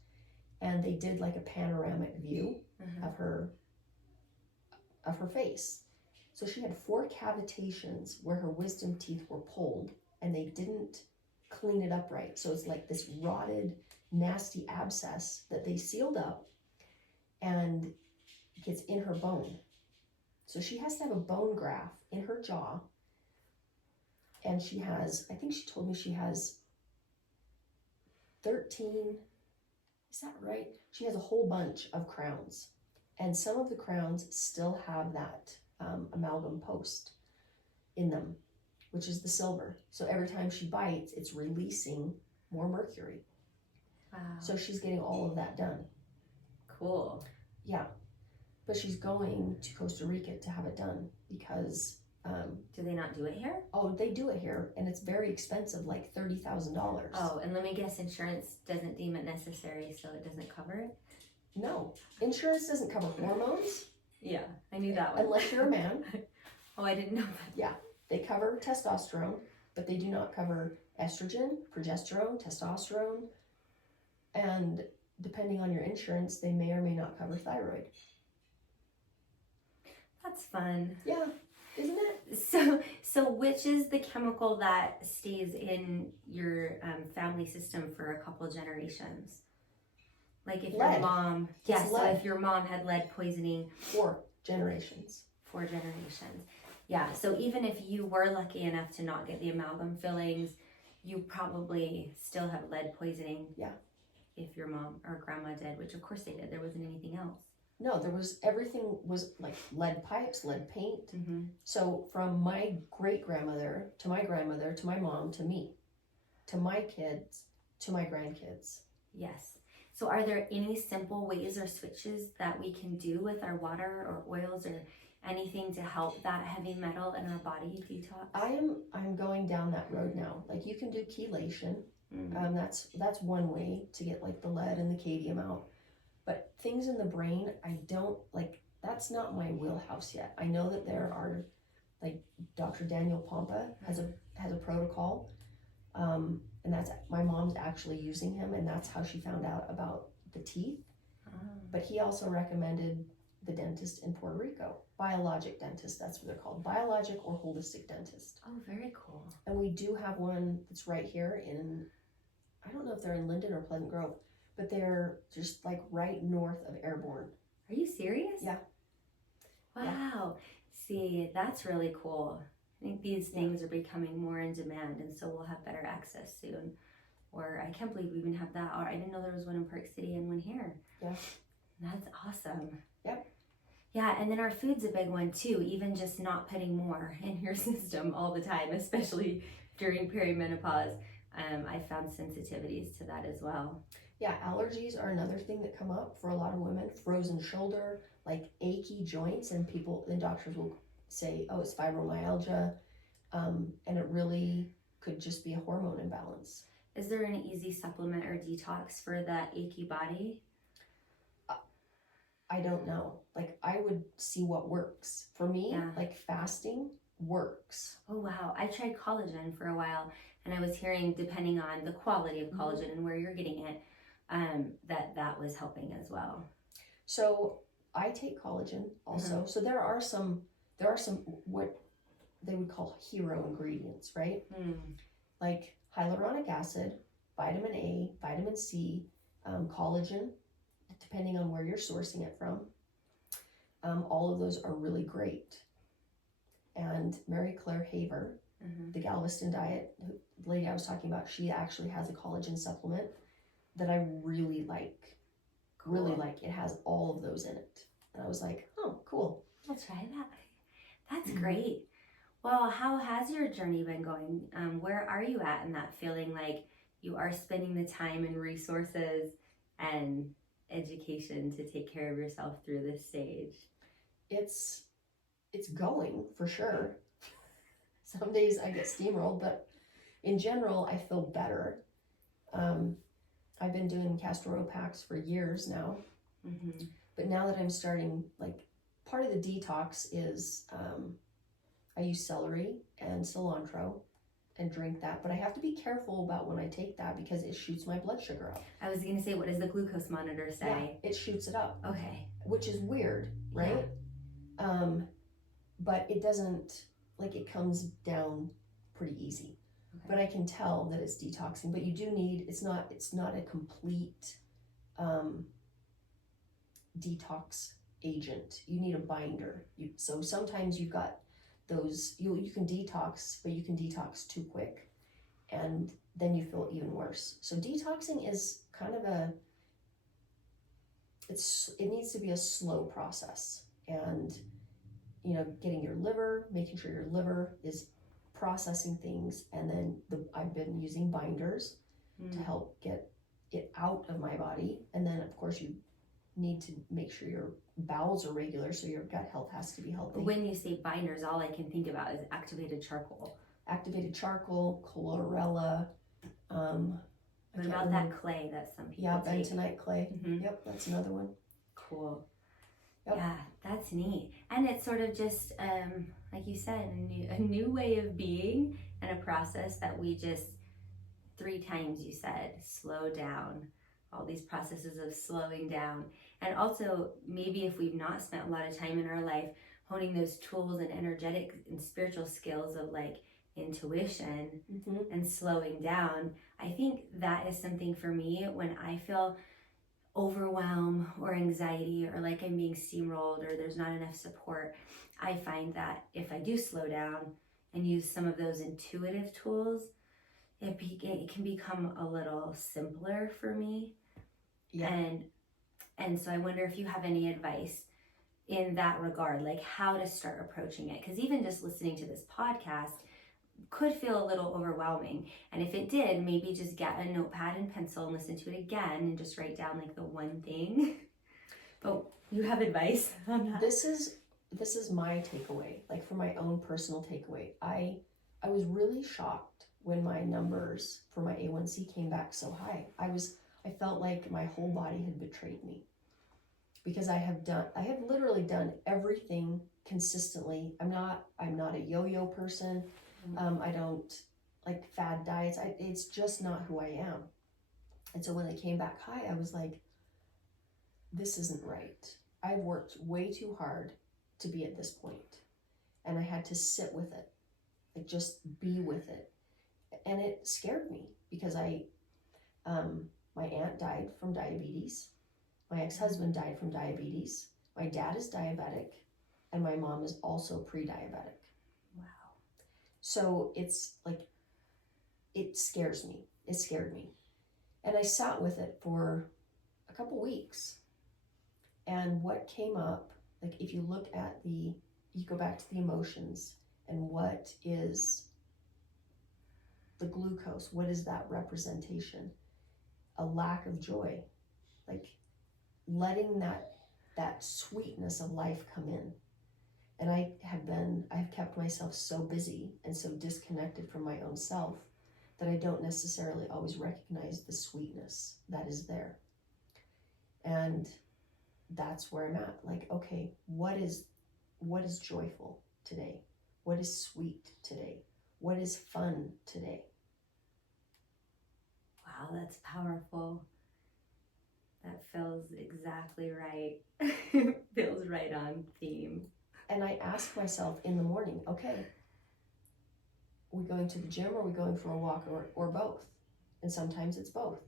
and they did like a panoramic view of her face. So she had 4 cavitations where her wisdom teeth were pulled, and they didn't clean it up right. So it's like this rotted, nasty abscess that they sealed up, and gets in her bone. So she has to have a bone graft in her jaw, and she has, I think she told me she has 13, is that right? She has a whole bunch of crowns. And some of the crowns still have that amalgam post in them, which is the silver. So every time she bites, it's releasing more mercury. Wow. So she's getting all of that done. Cool. Yeah. But she's going to Costa Rica to have it done because... do they not do it here? Oh, they do it here, and it's very expensive, like $30,000. Oh, and let me guess, insurance doesn't deem it necessary, so it doesn't cover it? No. Insurance doesn't cover hormones. Yeah, I knew that one. Unless you're a man. Oh, I didn't know that. Yeah. They cover testosterone, but they do not cover estrogen, progesterone, testosterone, and depending on your insurance, they may or may not cover thyroid. That's fun. Yeah, isn't it? So which is the chemical that stays in your family system for a couple generations? Like if Lead. your mom, It's so lead. if your mom had lead poisoning, 4 generations. 4 generations. Yeah, so even if you were lucky enough to not get the amalgam fillings, you probably still have lead poisoning. Yeah. If your mom or grandma did, which of course they did. There wasn't anything else. No, everything was like lead pipes, lead paint. Mm-hmm. So from my great-grandmother, to my grandmother, to my mom, to me, to my kids, to my grandkids. Yes. So are there any simple ways or switches that we can do with our water or oils or anything to help that heavy metal in our body detox? I'm going down that road now. Like you can do chelation. Mm-hmm. That's one way to get like the lead and the cadmium out. But things in the brain, I don't like. That's not my wheelhouse yet. I know that there are, like Dr. Daniel Pompa has a protocol, and that's my mom's actually using him, and that's how she found out about the teeth. Oh. But he also recommended the dentist in Puerto Rico, biologic dentist. That's what they're called, biologic or holistic dentist. Oh, very cool. And we do have one that's right here in, I don't know if they're in Linden or Pleasant Grove, but they're just like right north of Airborne. Are you serious? Yeah. Wow. Yeah. See, that's really cool. I think these things are becoming more in demand, and so we'll have better access soon. Or I can't believe we even have that. Or I didn't know there was one in Park City and one here. Yeah. That's awesome. Yep. Yeah, and then our food's a big one too. Even just not putting more in your system all the time, especially during perimenopause. I found sensitivities to that as well. Yeah, allergies are another thing that come up for a lot of women. Frozen shoulder, like achy joints, and doctors will say, oh, it's fibromyalgia, and it really could just be a hormone imbalance. Is there an easy supplement or detox for that achy body? I don't know. Like, I would see what works. For me, Yeah. like fasting works. Oh, wow. I tried collagen for a while, and I was hearing, depending on the quality of collagen and where you're getting it, that was helping as well. So I take collagen also. So there are some what they would call hero ingredients, right? Like hyaluronic acid, vitamin A, vitamin C, collagen, depending on where you're sourcing it from. All of those are really great. And Mary Claire Haver, the Galveston Diet, the lady I was talking about, she actually has a collagen supplement that I really like. Cool. Really like. It has all of those in it. And I was like, oh, cool. I'll try that. That's great. Well, how has your journey been going? Where are you at in that feeling like you are spending the time and resources and education to take care of yourself through this stage? It's going for sure. Some days I get steamrolled, but in general, I feel better. I've been doing castor oil packs for years now, but now that I'm starting, like, part of the detox is I use celery and cilantro and drink that, but I have to be careful about when I take that because it shoots my blood sugar up. I was going to say, what does the glucose monitor say? Yeah, it shoots it up. Okay. Which is weird, right? Yeah. But it doesn't, like, it comes down pretty easy. Okay. But I can tell that it's detoxing, but you do need, it's not a complete detox agent. You need a binder. So sometimes you've got those, you can detox, but you can detox too quick, and then you feel even worse. So detoxing is kind of it needs to be a slow process. And, getting your liver, making sure your liver is processing things. And then I've been using binders to help get it out of my body. And then, of course, you need to make sure your bowels are regular, so your gut health has to be healthy. When you say binders, all I can think about is activated charcoal. Activated charcoal, chlorella. What about that clay that some people take? Bentonite clay. Yep, that's another one. Cool. Yep. Yeah, that's neat. And it's sort of just, like you said, a new way of being, and a process that we just, 3 times you said, slow down. All these processes of slowing down. And also, maybe if we've not spent a lot of time in our life honing those tools and energetic and spiritual skills of like intuition and slowing down, I think that is something for me when I feel overwhelm or anxiety, or like I'm being steamrolled, or there's not enough support. I find that if I do slow down and use some of those intuitive tools, it can become a little simpler for me. Yeah. And so I wonder if you have any advice in that regard, like how to start approaching it. Because even just listening to this podcast could feel a little overwhelming. And if it did, maybe just get a notepad and pencil and listen to it again and just write down like the one thing. But you have advice on that? This is my takeaway, like for my own personal takeaway. I was really shocked when my numbers for my A1C came back so high. I felt like my whole body had betrayed me, because I have literally done everything consistently. I'm not a yo-yo person. I don't like fad diets. It's just not who I am. And so when they came back high, I was like, this isn't right. I've worked way too hard to be at this point. And I had to sit with it, like just be with it. And it scared me, because my aunt died from diabetes. My ex-husband died from diabetes. My dad is diabetic, and my mom is also pre-diabetic. Wow. So it's like, it scares me. It scared me. And I sat with it for a couple weeks. And what came up, like if you look at you go back to the emotions, and what is the glucose? What is that representation? A lack of joy, like letting that sweetness of life come in. And I have kept myself so busy and so disconnected from my own self that I don't necessarily always recognize the sweetness that is there. And that's where I'm at. Like, okay, what is joyful today? What is sweet today? What is fun today? Wow, that's powerful. That feels exactly right. Feels right on theme. And I ask myself in the morning, okay, are we going to the gym, or are we going for a walk, or both? And sometimes it's both.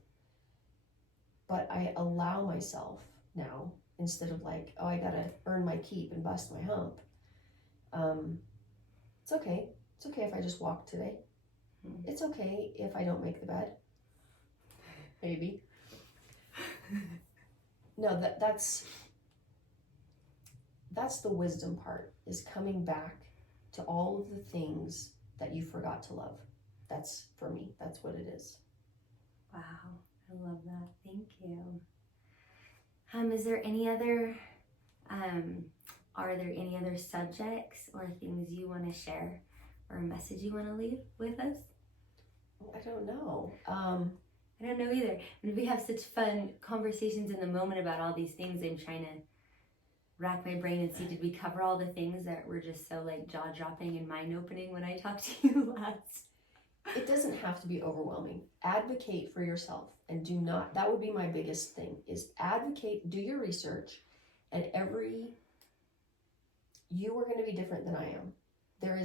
But I allow myself now, instead of like, oh, I gotta earn my keep and bust my hump. It's okay. It's okay if I just walk today. It's okay if I don't make the bed. Maybe. No, that's the wisdom part, is coming back to all of the things that you forgot to love. That's, for me, that's what it is. Wow, I love that. Thank you. Is there any other, are there any other subjects or things you want to share, or a message you want to leave with us? I don't know. I don't know either. And we have such fun conversations in the moment about all these things. I'm trying to rack my brain and see, did we cover all the things that were just so like jaw-dropping and mind-opening when I talked to you last? It doesn't have to be overwhelming. Advocate for yourself, and do not, that would be my biggest thing, is advocate, do your research, and you are going to be different than I am. There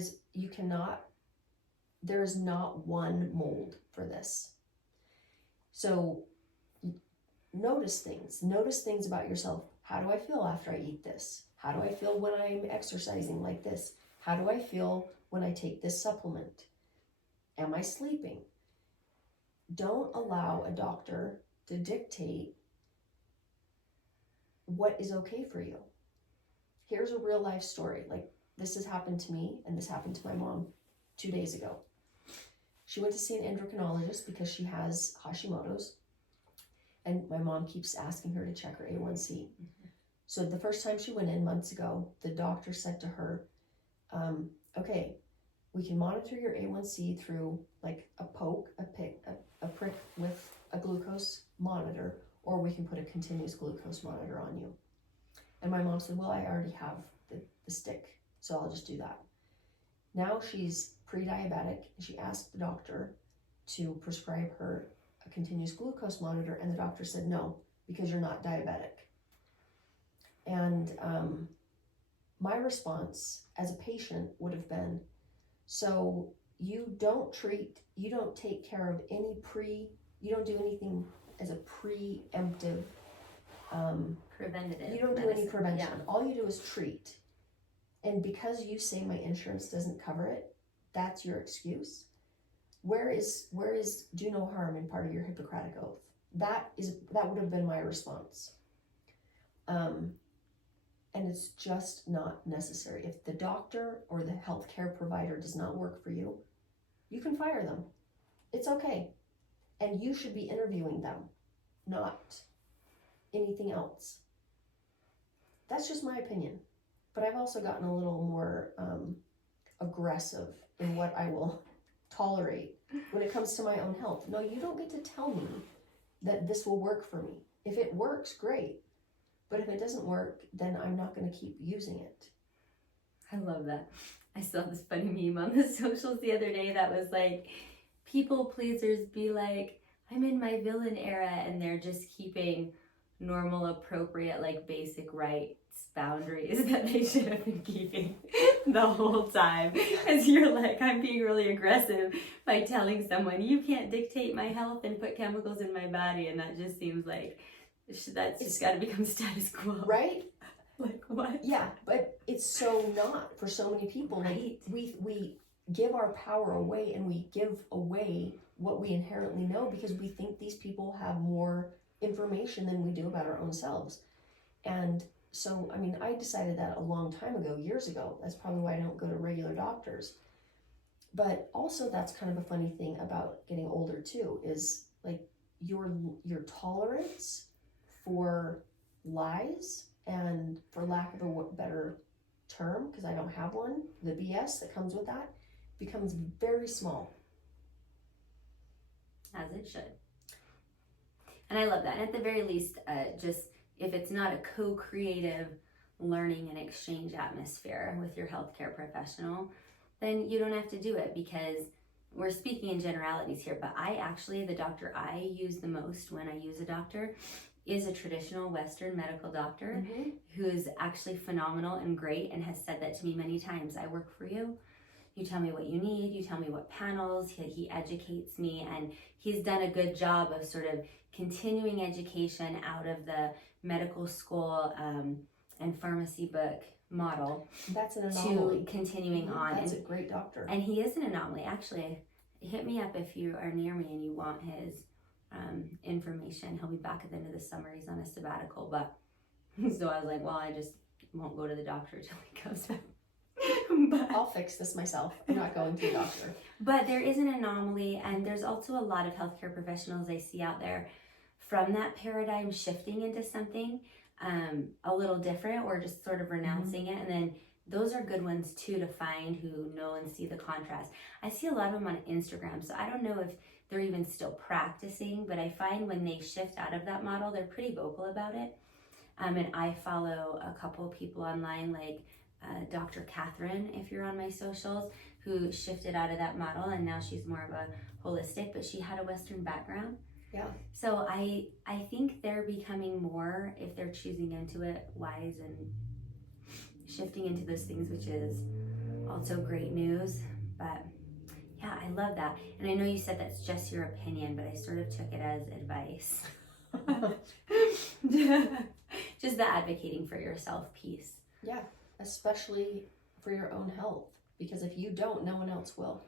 is not one mold for this. So notice things about yourself. How do I feel after I eat this? How do I feel when I'm exercising like this? How do I feel when I take this supplement? Am I sleeping? Don't allow a doctor to dictate what is okay for you. Here's a real life story. Like, this has happened to me, and this happened to my mom 2 days ago. She went to see an endocrinologist because she has Hashimoto's, and my mom keeps asking her to check her A1C. So the first time she went in months ago, the doctor said to her, okay, we can monitor your A1C through like a prick with a glucose monitor, or we can put a continuous glucose monitor on you. And my mom said, well, I already have the stick, so I'll just do that. Now she's pre-diabetic, and she asked the doctor to prescribe her a continuous glucose monitor, and the doctor said no, because you're not diabetic. And my response as a patient would have been, so you don't take care of you don't do anything as a preemptive, preventative. You don't do any prevention. Yeah. All you do is treat. And because you say my insurance doesn't cover it, that's your excuse. Where is do no harm in part of your Hippocratic oath? That would have been my response. And it's just not necessary. If the doctor or the healthcare provider does not work for you, you can fire them. It's okay. And you should be interviewing them, not anything else. That's just my opinion. But I've also gotten a little more aggressive in what I will tolerate when it comes to my own health. No, you don't get to tell me that this will work for me. If it works, great. But if it doesn't work, then I'm not going to keep using it. I love that. I saw this funny meme on the socials the other day that was like, people pleasers be like, I'm in my villain era, and they're just keeping normal, appropriate, like basic rights boundaries that they should have been keeping the whole time. Because you're like, I'm being really aggressive by telling someone, you can't dictate my health and put chemicals in my body, and that just seems like that's just got to become status quo. Right? Like, what? Yeah, but it's so not for so many people. Right. Like, we give our power away, and we give away what we inherently know because we think these people have more information than we do about our own selves. And so, I mean, I decided that a long time ago, years ago. That's probably why I don't go to regular doctors. But also, that's kind of a funny thing about getting older too, is like your tolerance for lies, and for lack of a better term, because I don't have one, the BS that comes with that becomes very small. As it should. And I love that. And at the very least, just if it's not a co-creative learning and exchange atmosphere with your healthcare professional, then you don't have to do it, because we're speaking in generalities here. But the doctor I use the most when I use a doctor is a traditional Western medical doctor who's actually phenomenal and great, and has said that to me many times. I work for you. You tell me what you need. You tell me what panels. He educates me, and he's done a good job of sort of continuing education out of the medical school and pharmacy book model. That's an anomaly. To continuing on. That's a great doctor. And he is an anomaly. Actually, hit me up if you are near me and you want his information. He'll be back at the end of the summer. He's on a sabbatical, but so I was like, well, I just won't go to the doctor till he comes back. But I'll fix this myself. I'm not going to a doctor. But there is an anomaly, and there's also a lot of healthcare professionals I see out there from that paradigm shifting into something a little different, or just sort of renouncing it. And then those are good ones too to find, who know and see the contrast. I see a lot of them on Instagram, so I don't know if they're even still practicing, but I find when they shift out of that model, they're pretty vocal about it. And I follow a couple people online, like Dr. Catherine, if you're on my socials, who shifted out of that model, and now she's more of a holistic, but she had a Western background. Yeah. So I think they're becoming more, if they're choosing into it, wise and shifting into those things, which is also great news. But yeah, I love that. And I know you said that's just your opinion, but I sort of took it as advice. Just the advocating for yourself piece. Yeah, especially for your own health, because if you don't, no one else will.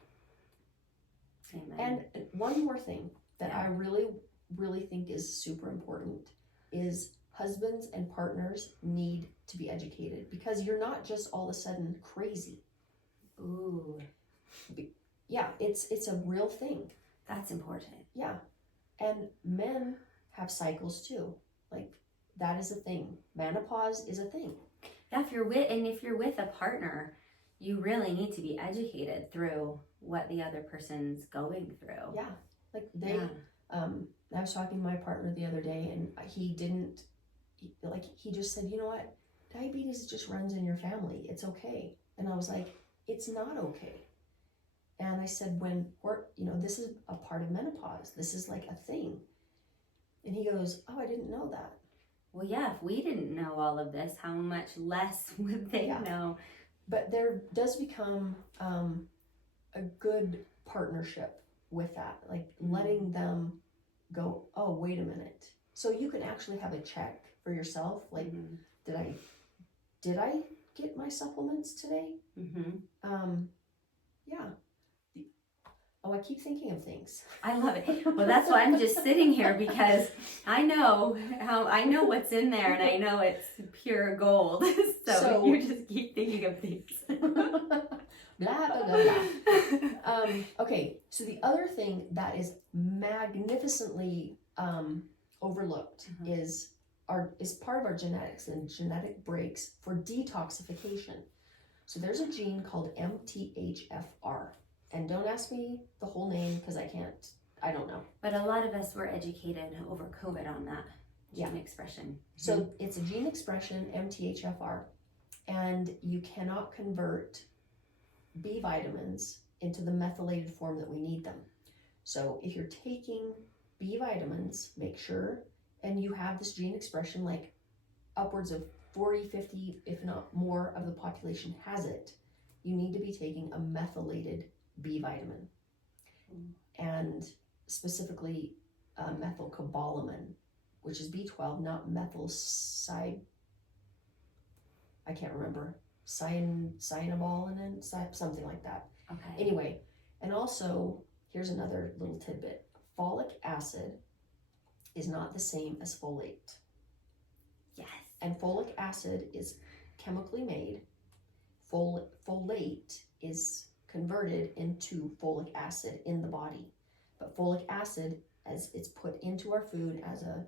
Amen. And one more thing that I really, really think is super important is husbands and partners need to be educated, because you're not just all of a sudden crazy. Ooh. Yeah, it's a real thing. That's important. Yeah. And men have cycles too. Like, that is a thing. Menopause is a thing. Yeah, if you're with a partner, you really need to be educated through what the other person's going through. Yeah. Like I was talking to my partner the other day, and he just said, you know what? Diabetes just runs in your family. It's okay. And I was like, it's not okay. And I said, this is a part of menopause. This is like a thing. And he goes, oh, I didn't know that. Well, yeah, if we didn't know all of this, how much less would they know? But there does become a good partnership with that, like letting them go, oh, wait a minute. So you can actually have a check for yourself. Like, did I get my supplements today? Yeah. Oh, I keep thinking of things. I love it. Well, that's why I'm just sitting here, because I know what's in there, and I know it's pure gold. So you just keep thinking of things. Blah, blah, blah, blah. Okay, so the other thing that is magnificently overlooked is part of our genetics and genetic breaks for detoxification. So there's a gene called MTHFR. And don't ask me the whole name, because I don't know. But a lot of us were educated over COVID on that gene expression. So it's a gene expression, MTHFR, and you cannot convert B vitamins into the methylated form that we need them. So if you're taking B vitamins, make sure, and you have this gene expression, like upwards of 40, 50, if not more of the population has it, you need to be taking a methylated B vitamin, and specifically methylcobalamin, which is B12, not methylcyanabalamin, something like that. Okay. Anyway, and also, here's another little tidbit. Folic acid is not the same as folate. Yes. And folic acid is chemically made. Folate is converted into folic acid in the body, but folic acid, as it's put into our food as a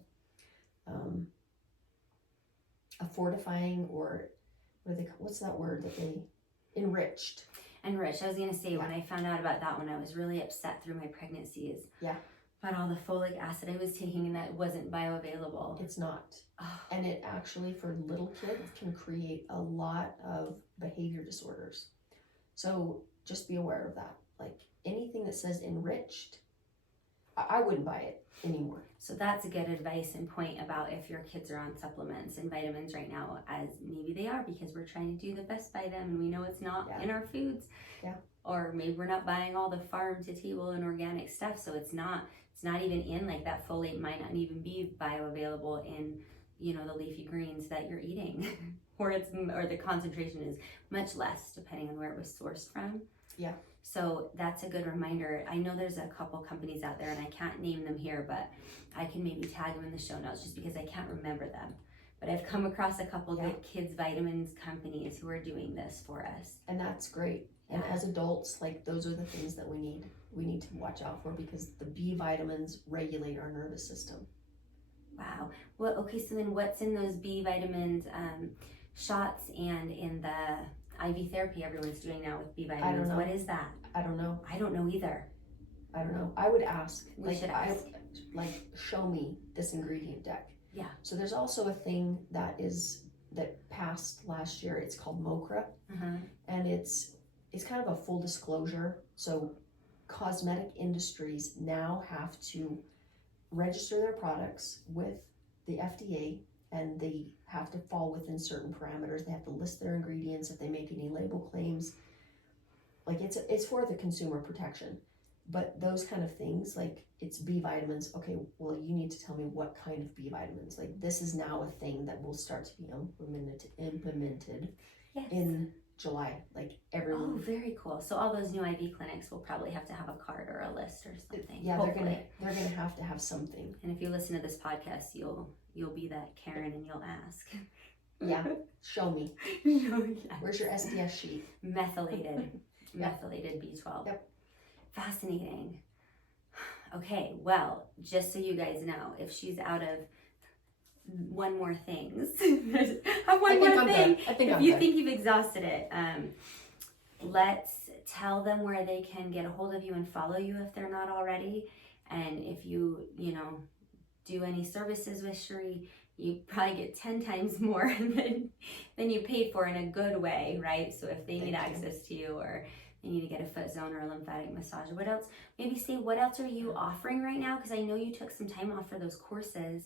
fortifying, or what's that word that they enriched. I was gonna say, when I found out about that one, I was really upset through my pregnancies. Yeah. About all the folic acid I was taking, and that wasn't bioavailable. It's not. And it actually, for little kids, can create a lot of behavior disorders. So just be aware of that. Like, anything that says enriched, I wouldn't buy it anymore. So that's a good advice and point about if your kids are on supplements and vitamins right now, as maybe they are, because we're trying to do the best by them, and we know it's not in our foods. Yeah. Or maybe we're not buying all the farm to table and organic stuff, so it's not even in, like, that folate might not even be bioavailable in, the leafy greens that you're eating. or the concentration is much less depending on where it was sourced from. Yeah. So that's a good reminder. I know there's a couple companies out there, and I can't name them here, but I can maybe tag them in the show notes just because I can't remember them. But I've come across a couple good kids vitamins companies who are doing this for us. And that's great. And as adults, like, those are the things that we need to watch out for, because the B vitamins regulate our nervous system. Wow. Well, okay, so then what's in those B vitamins shots and in the IV therapy everyone's doing now with B vitamins? I don't know. What is that? I don't know. I don't know either. I don't know. I would ask. We should ask. Show me this ingredient deck. Yeah. So there's also a thing that passed last year. It's called MOCRA, and it's kind of a full disclosure. So cosmetic industries now have to register their products with the FDA, and they have to fall within certain parameters. They have to list their ingredients if they make any label claims. Like, it's for the consumer protection. But those kind of things, like, it's B vitamins. Okay, well, you need to tell me what kind of B vitamins. Like, this is now a thing that will start to be implemented in July. Like Oh, everyone. very cool. So all those new IV clinics will probably have to have a card or a list or something. Yeah, hopefully. they're gonna have to have something. And if you listen to this podcast, you'll be that Karen and you'll ask. Yeah, show me. Yes. Where's your SDS sheet? Methylated. Yep. Methylated B12. Yep. Fascinating. Okay, well, just so you guys know, if she's out of one more things, have one more thing. I think if I'm you good. think you've exhausted it, let's tell them where they can get a hold of you and follow you if they're not already. And if you do any services with Sharee, you probably get 10 times more than you paid for in a good way, right? So if they need access to you, or they need to get a foot zone or a lymphatic massage, what else? Maybe say, what else are you offering right now? Because I know you took some time off for those courses,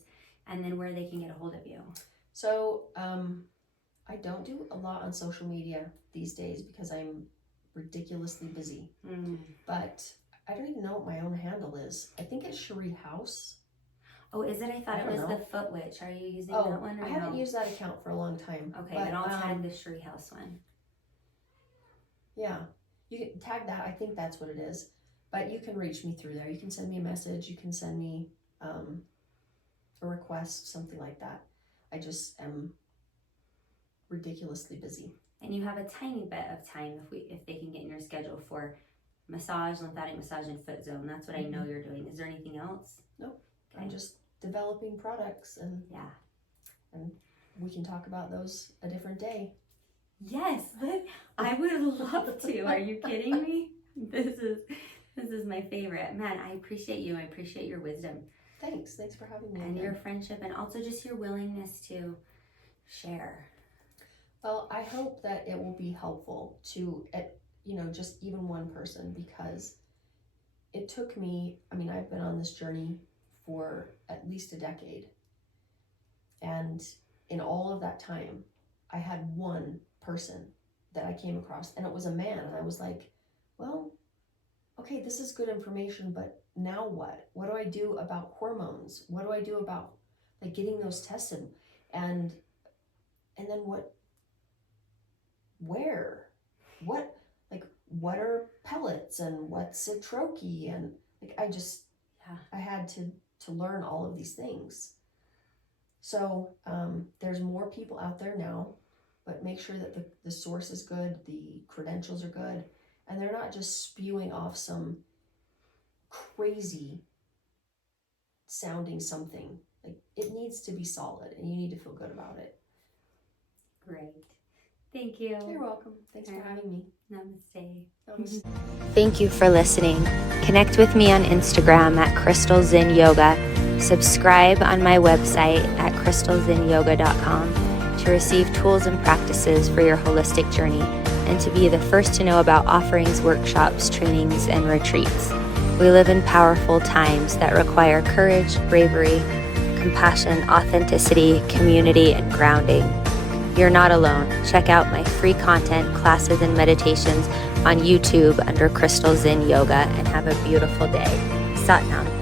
and then where they can get a hold of you. So I don't do a lot on social media these days because I'm ridiculously busy. But I don't even know what my own handle is. I think it's Sharee House. Oh, is it? I thought I it don't was know. the Foot Witch. Are you using that one? Or I haven't no? used that account for a long time. Okay, but, then I'll tag the Sharee House one. Yeah, you can tag that. I think that's what it is. But you can reach me through there. You can send me a message. You can send me a request, something like that. I just am ridiculously busy. And you have a tiny bit of time if they can get in your schedule for massage, lymphatic massage, and foot zone. That's what I know you're doing. Is there anything else? Nope. Okay. I'm just developing products, and we can talk about those a different day. Yes, I would love to. Are you kidding me? This is my favorite. Man, I appreciate you. I appreciate your wisdom. Thanks for having me. And your friendship, and also just your willingness to share. Well, I hope that it will be helpful to, just even one person, because it took me, I've been on this journey for at least a decade. And in all of that time, I had one person that I came across, and it was a man. And I was like, well, okay, this is good information, but now what? What do I do about hormones? What do I do about getting those tested? And then what? Where? What? What are pellets, and what's a troche? And I had to learn all of these things. So there's more people out there now, but make sure that the source is good, the credentials are good, and they're not just spewing off some crazy sounding something. It needs to be solid, and you need to feel good about it. Great. Thank you. You're welcome. Thanks for having me. Namaste. Namaste. Thank you for listening. Connect with me on Instagram at Crystal Zen Yoga. Subscribe on my website at crystalzenyoga.com to receive tools and practices for your holistic journey, and to be the first to know about offerings, workshops, trainings, and retreats. We live in powerful times that require courage, bravery, compassion, authenticity, community, and grounding. You're not alone. Check out my free content, classes, and meditations on YouTube under Crystal Zen Yoga, and have a beautiful day. Sat Nam.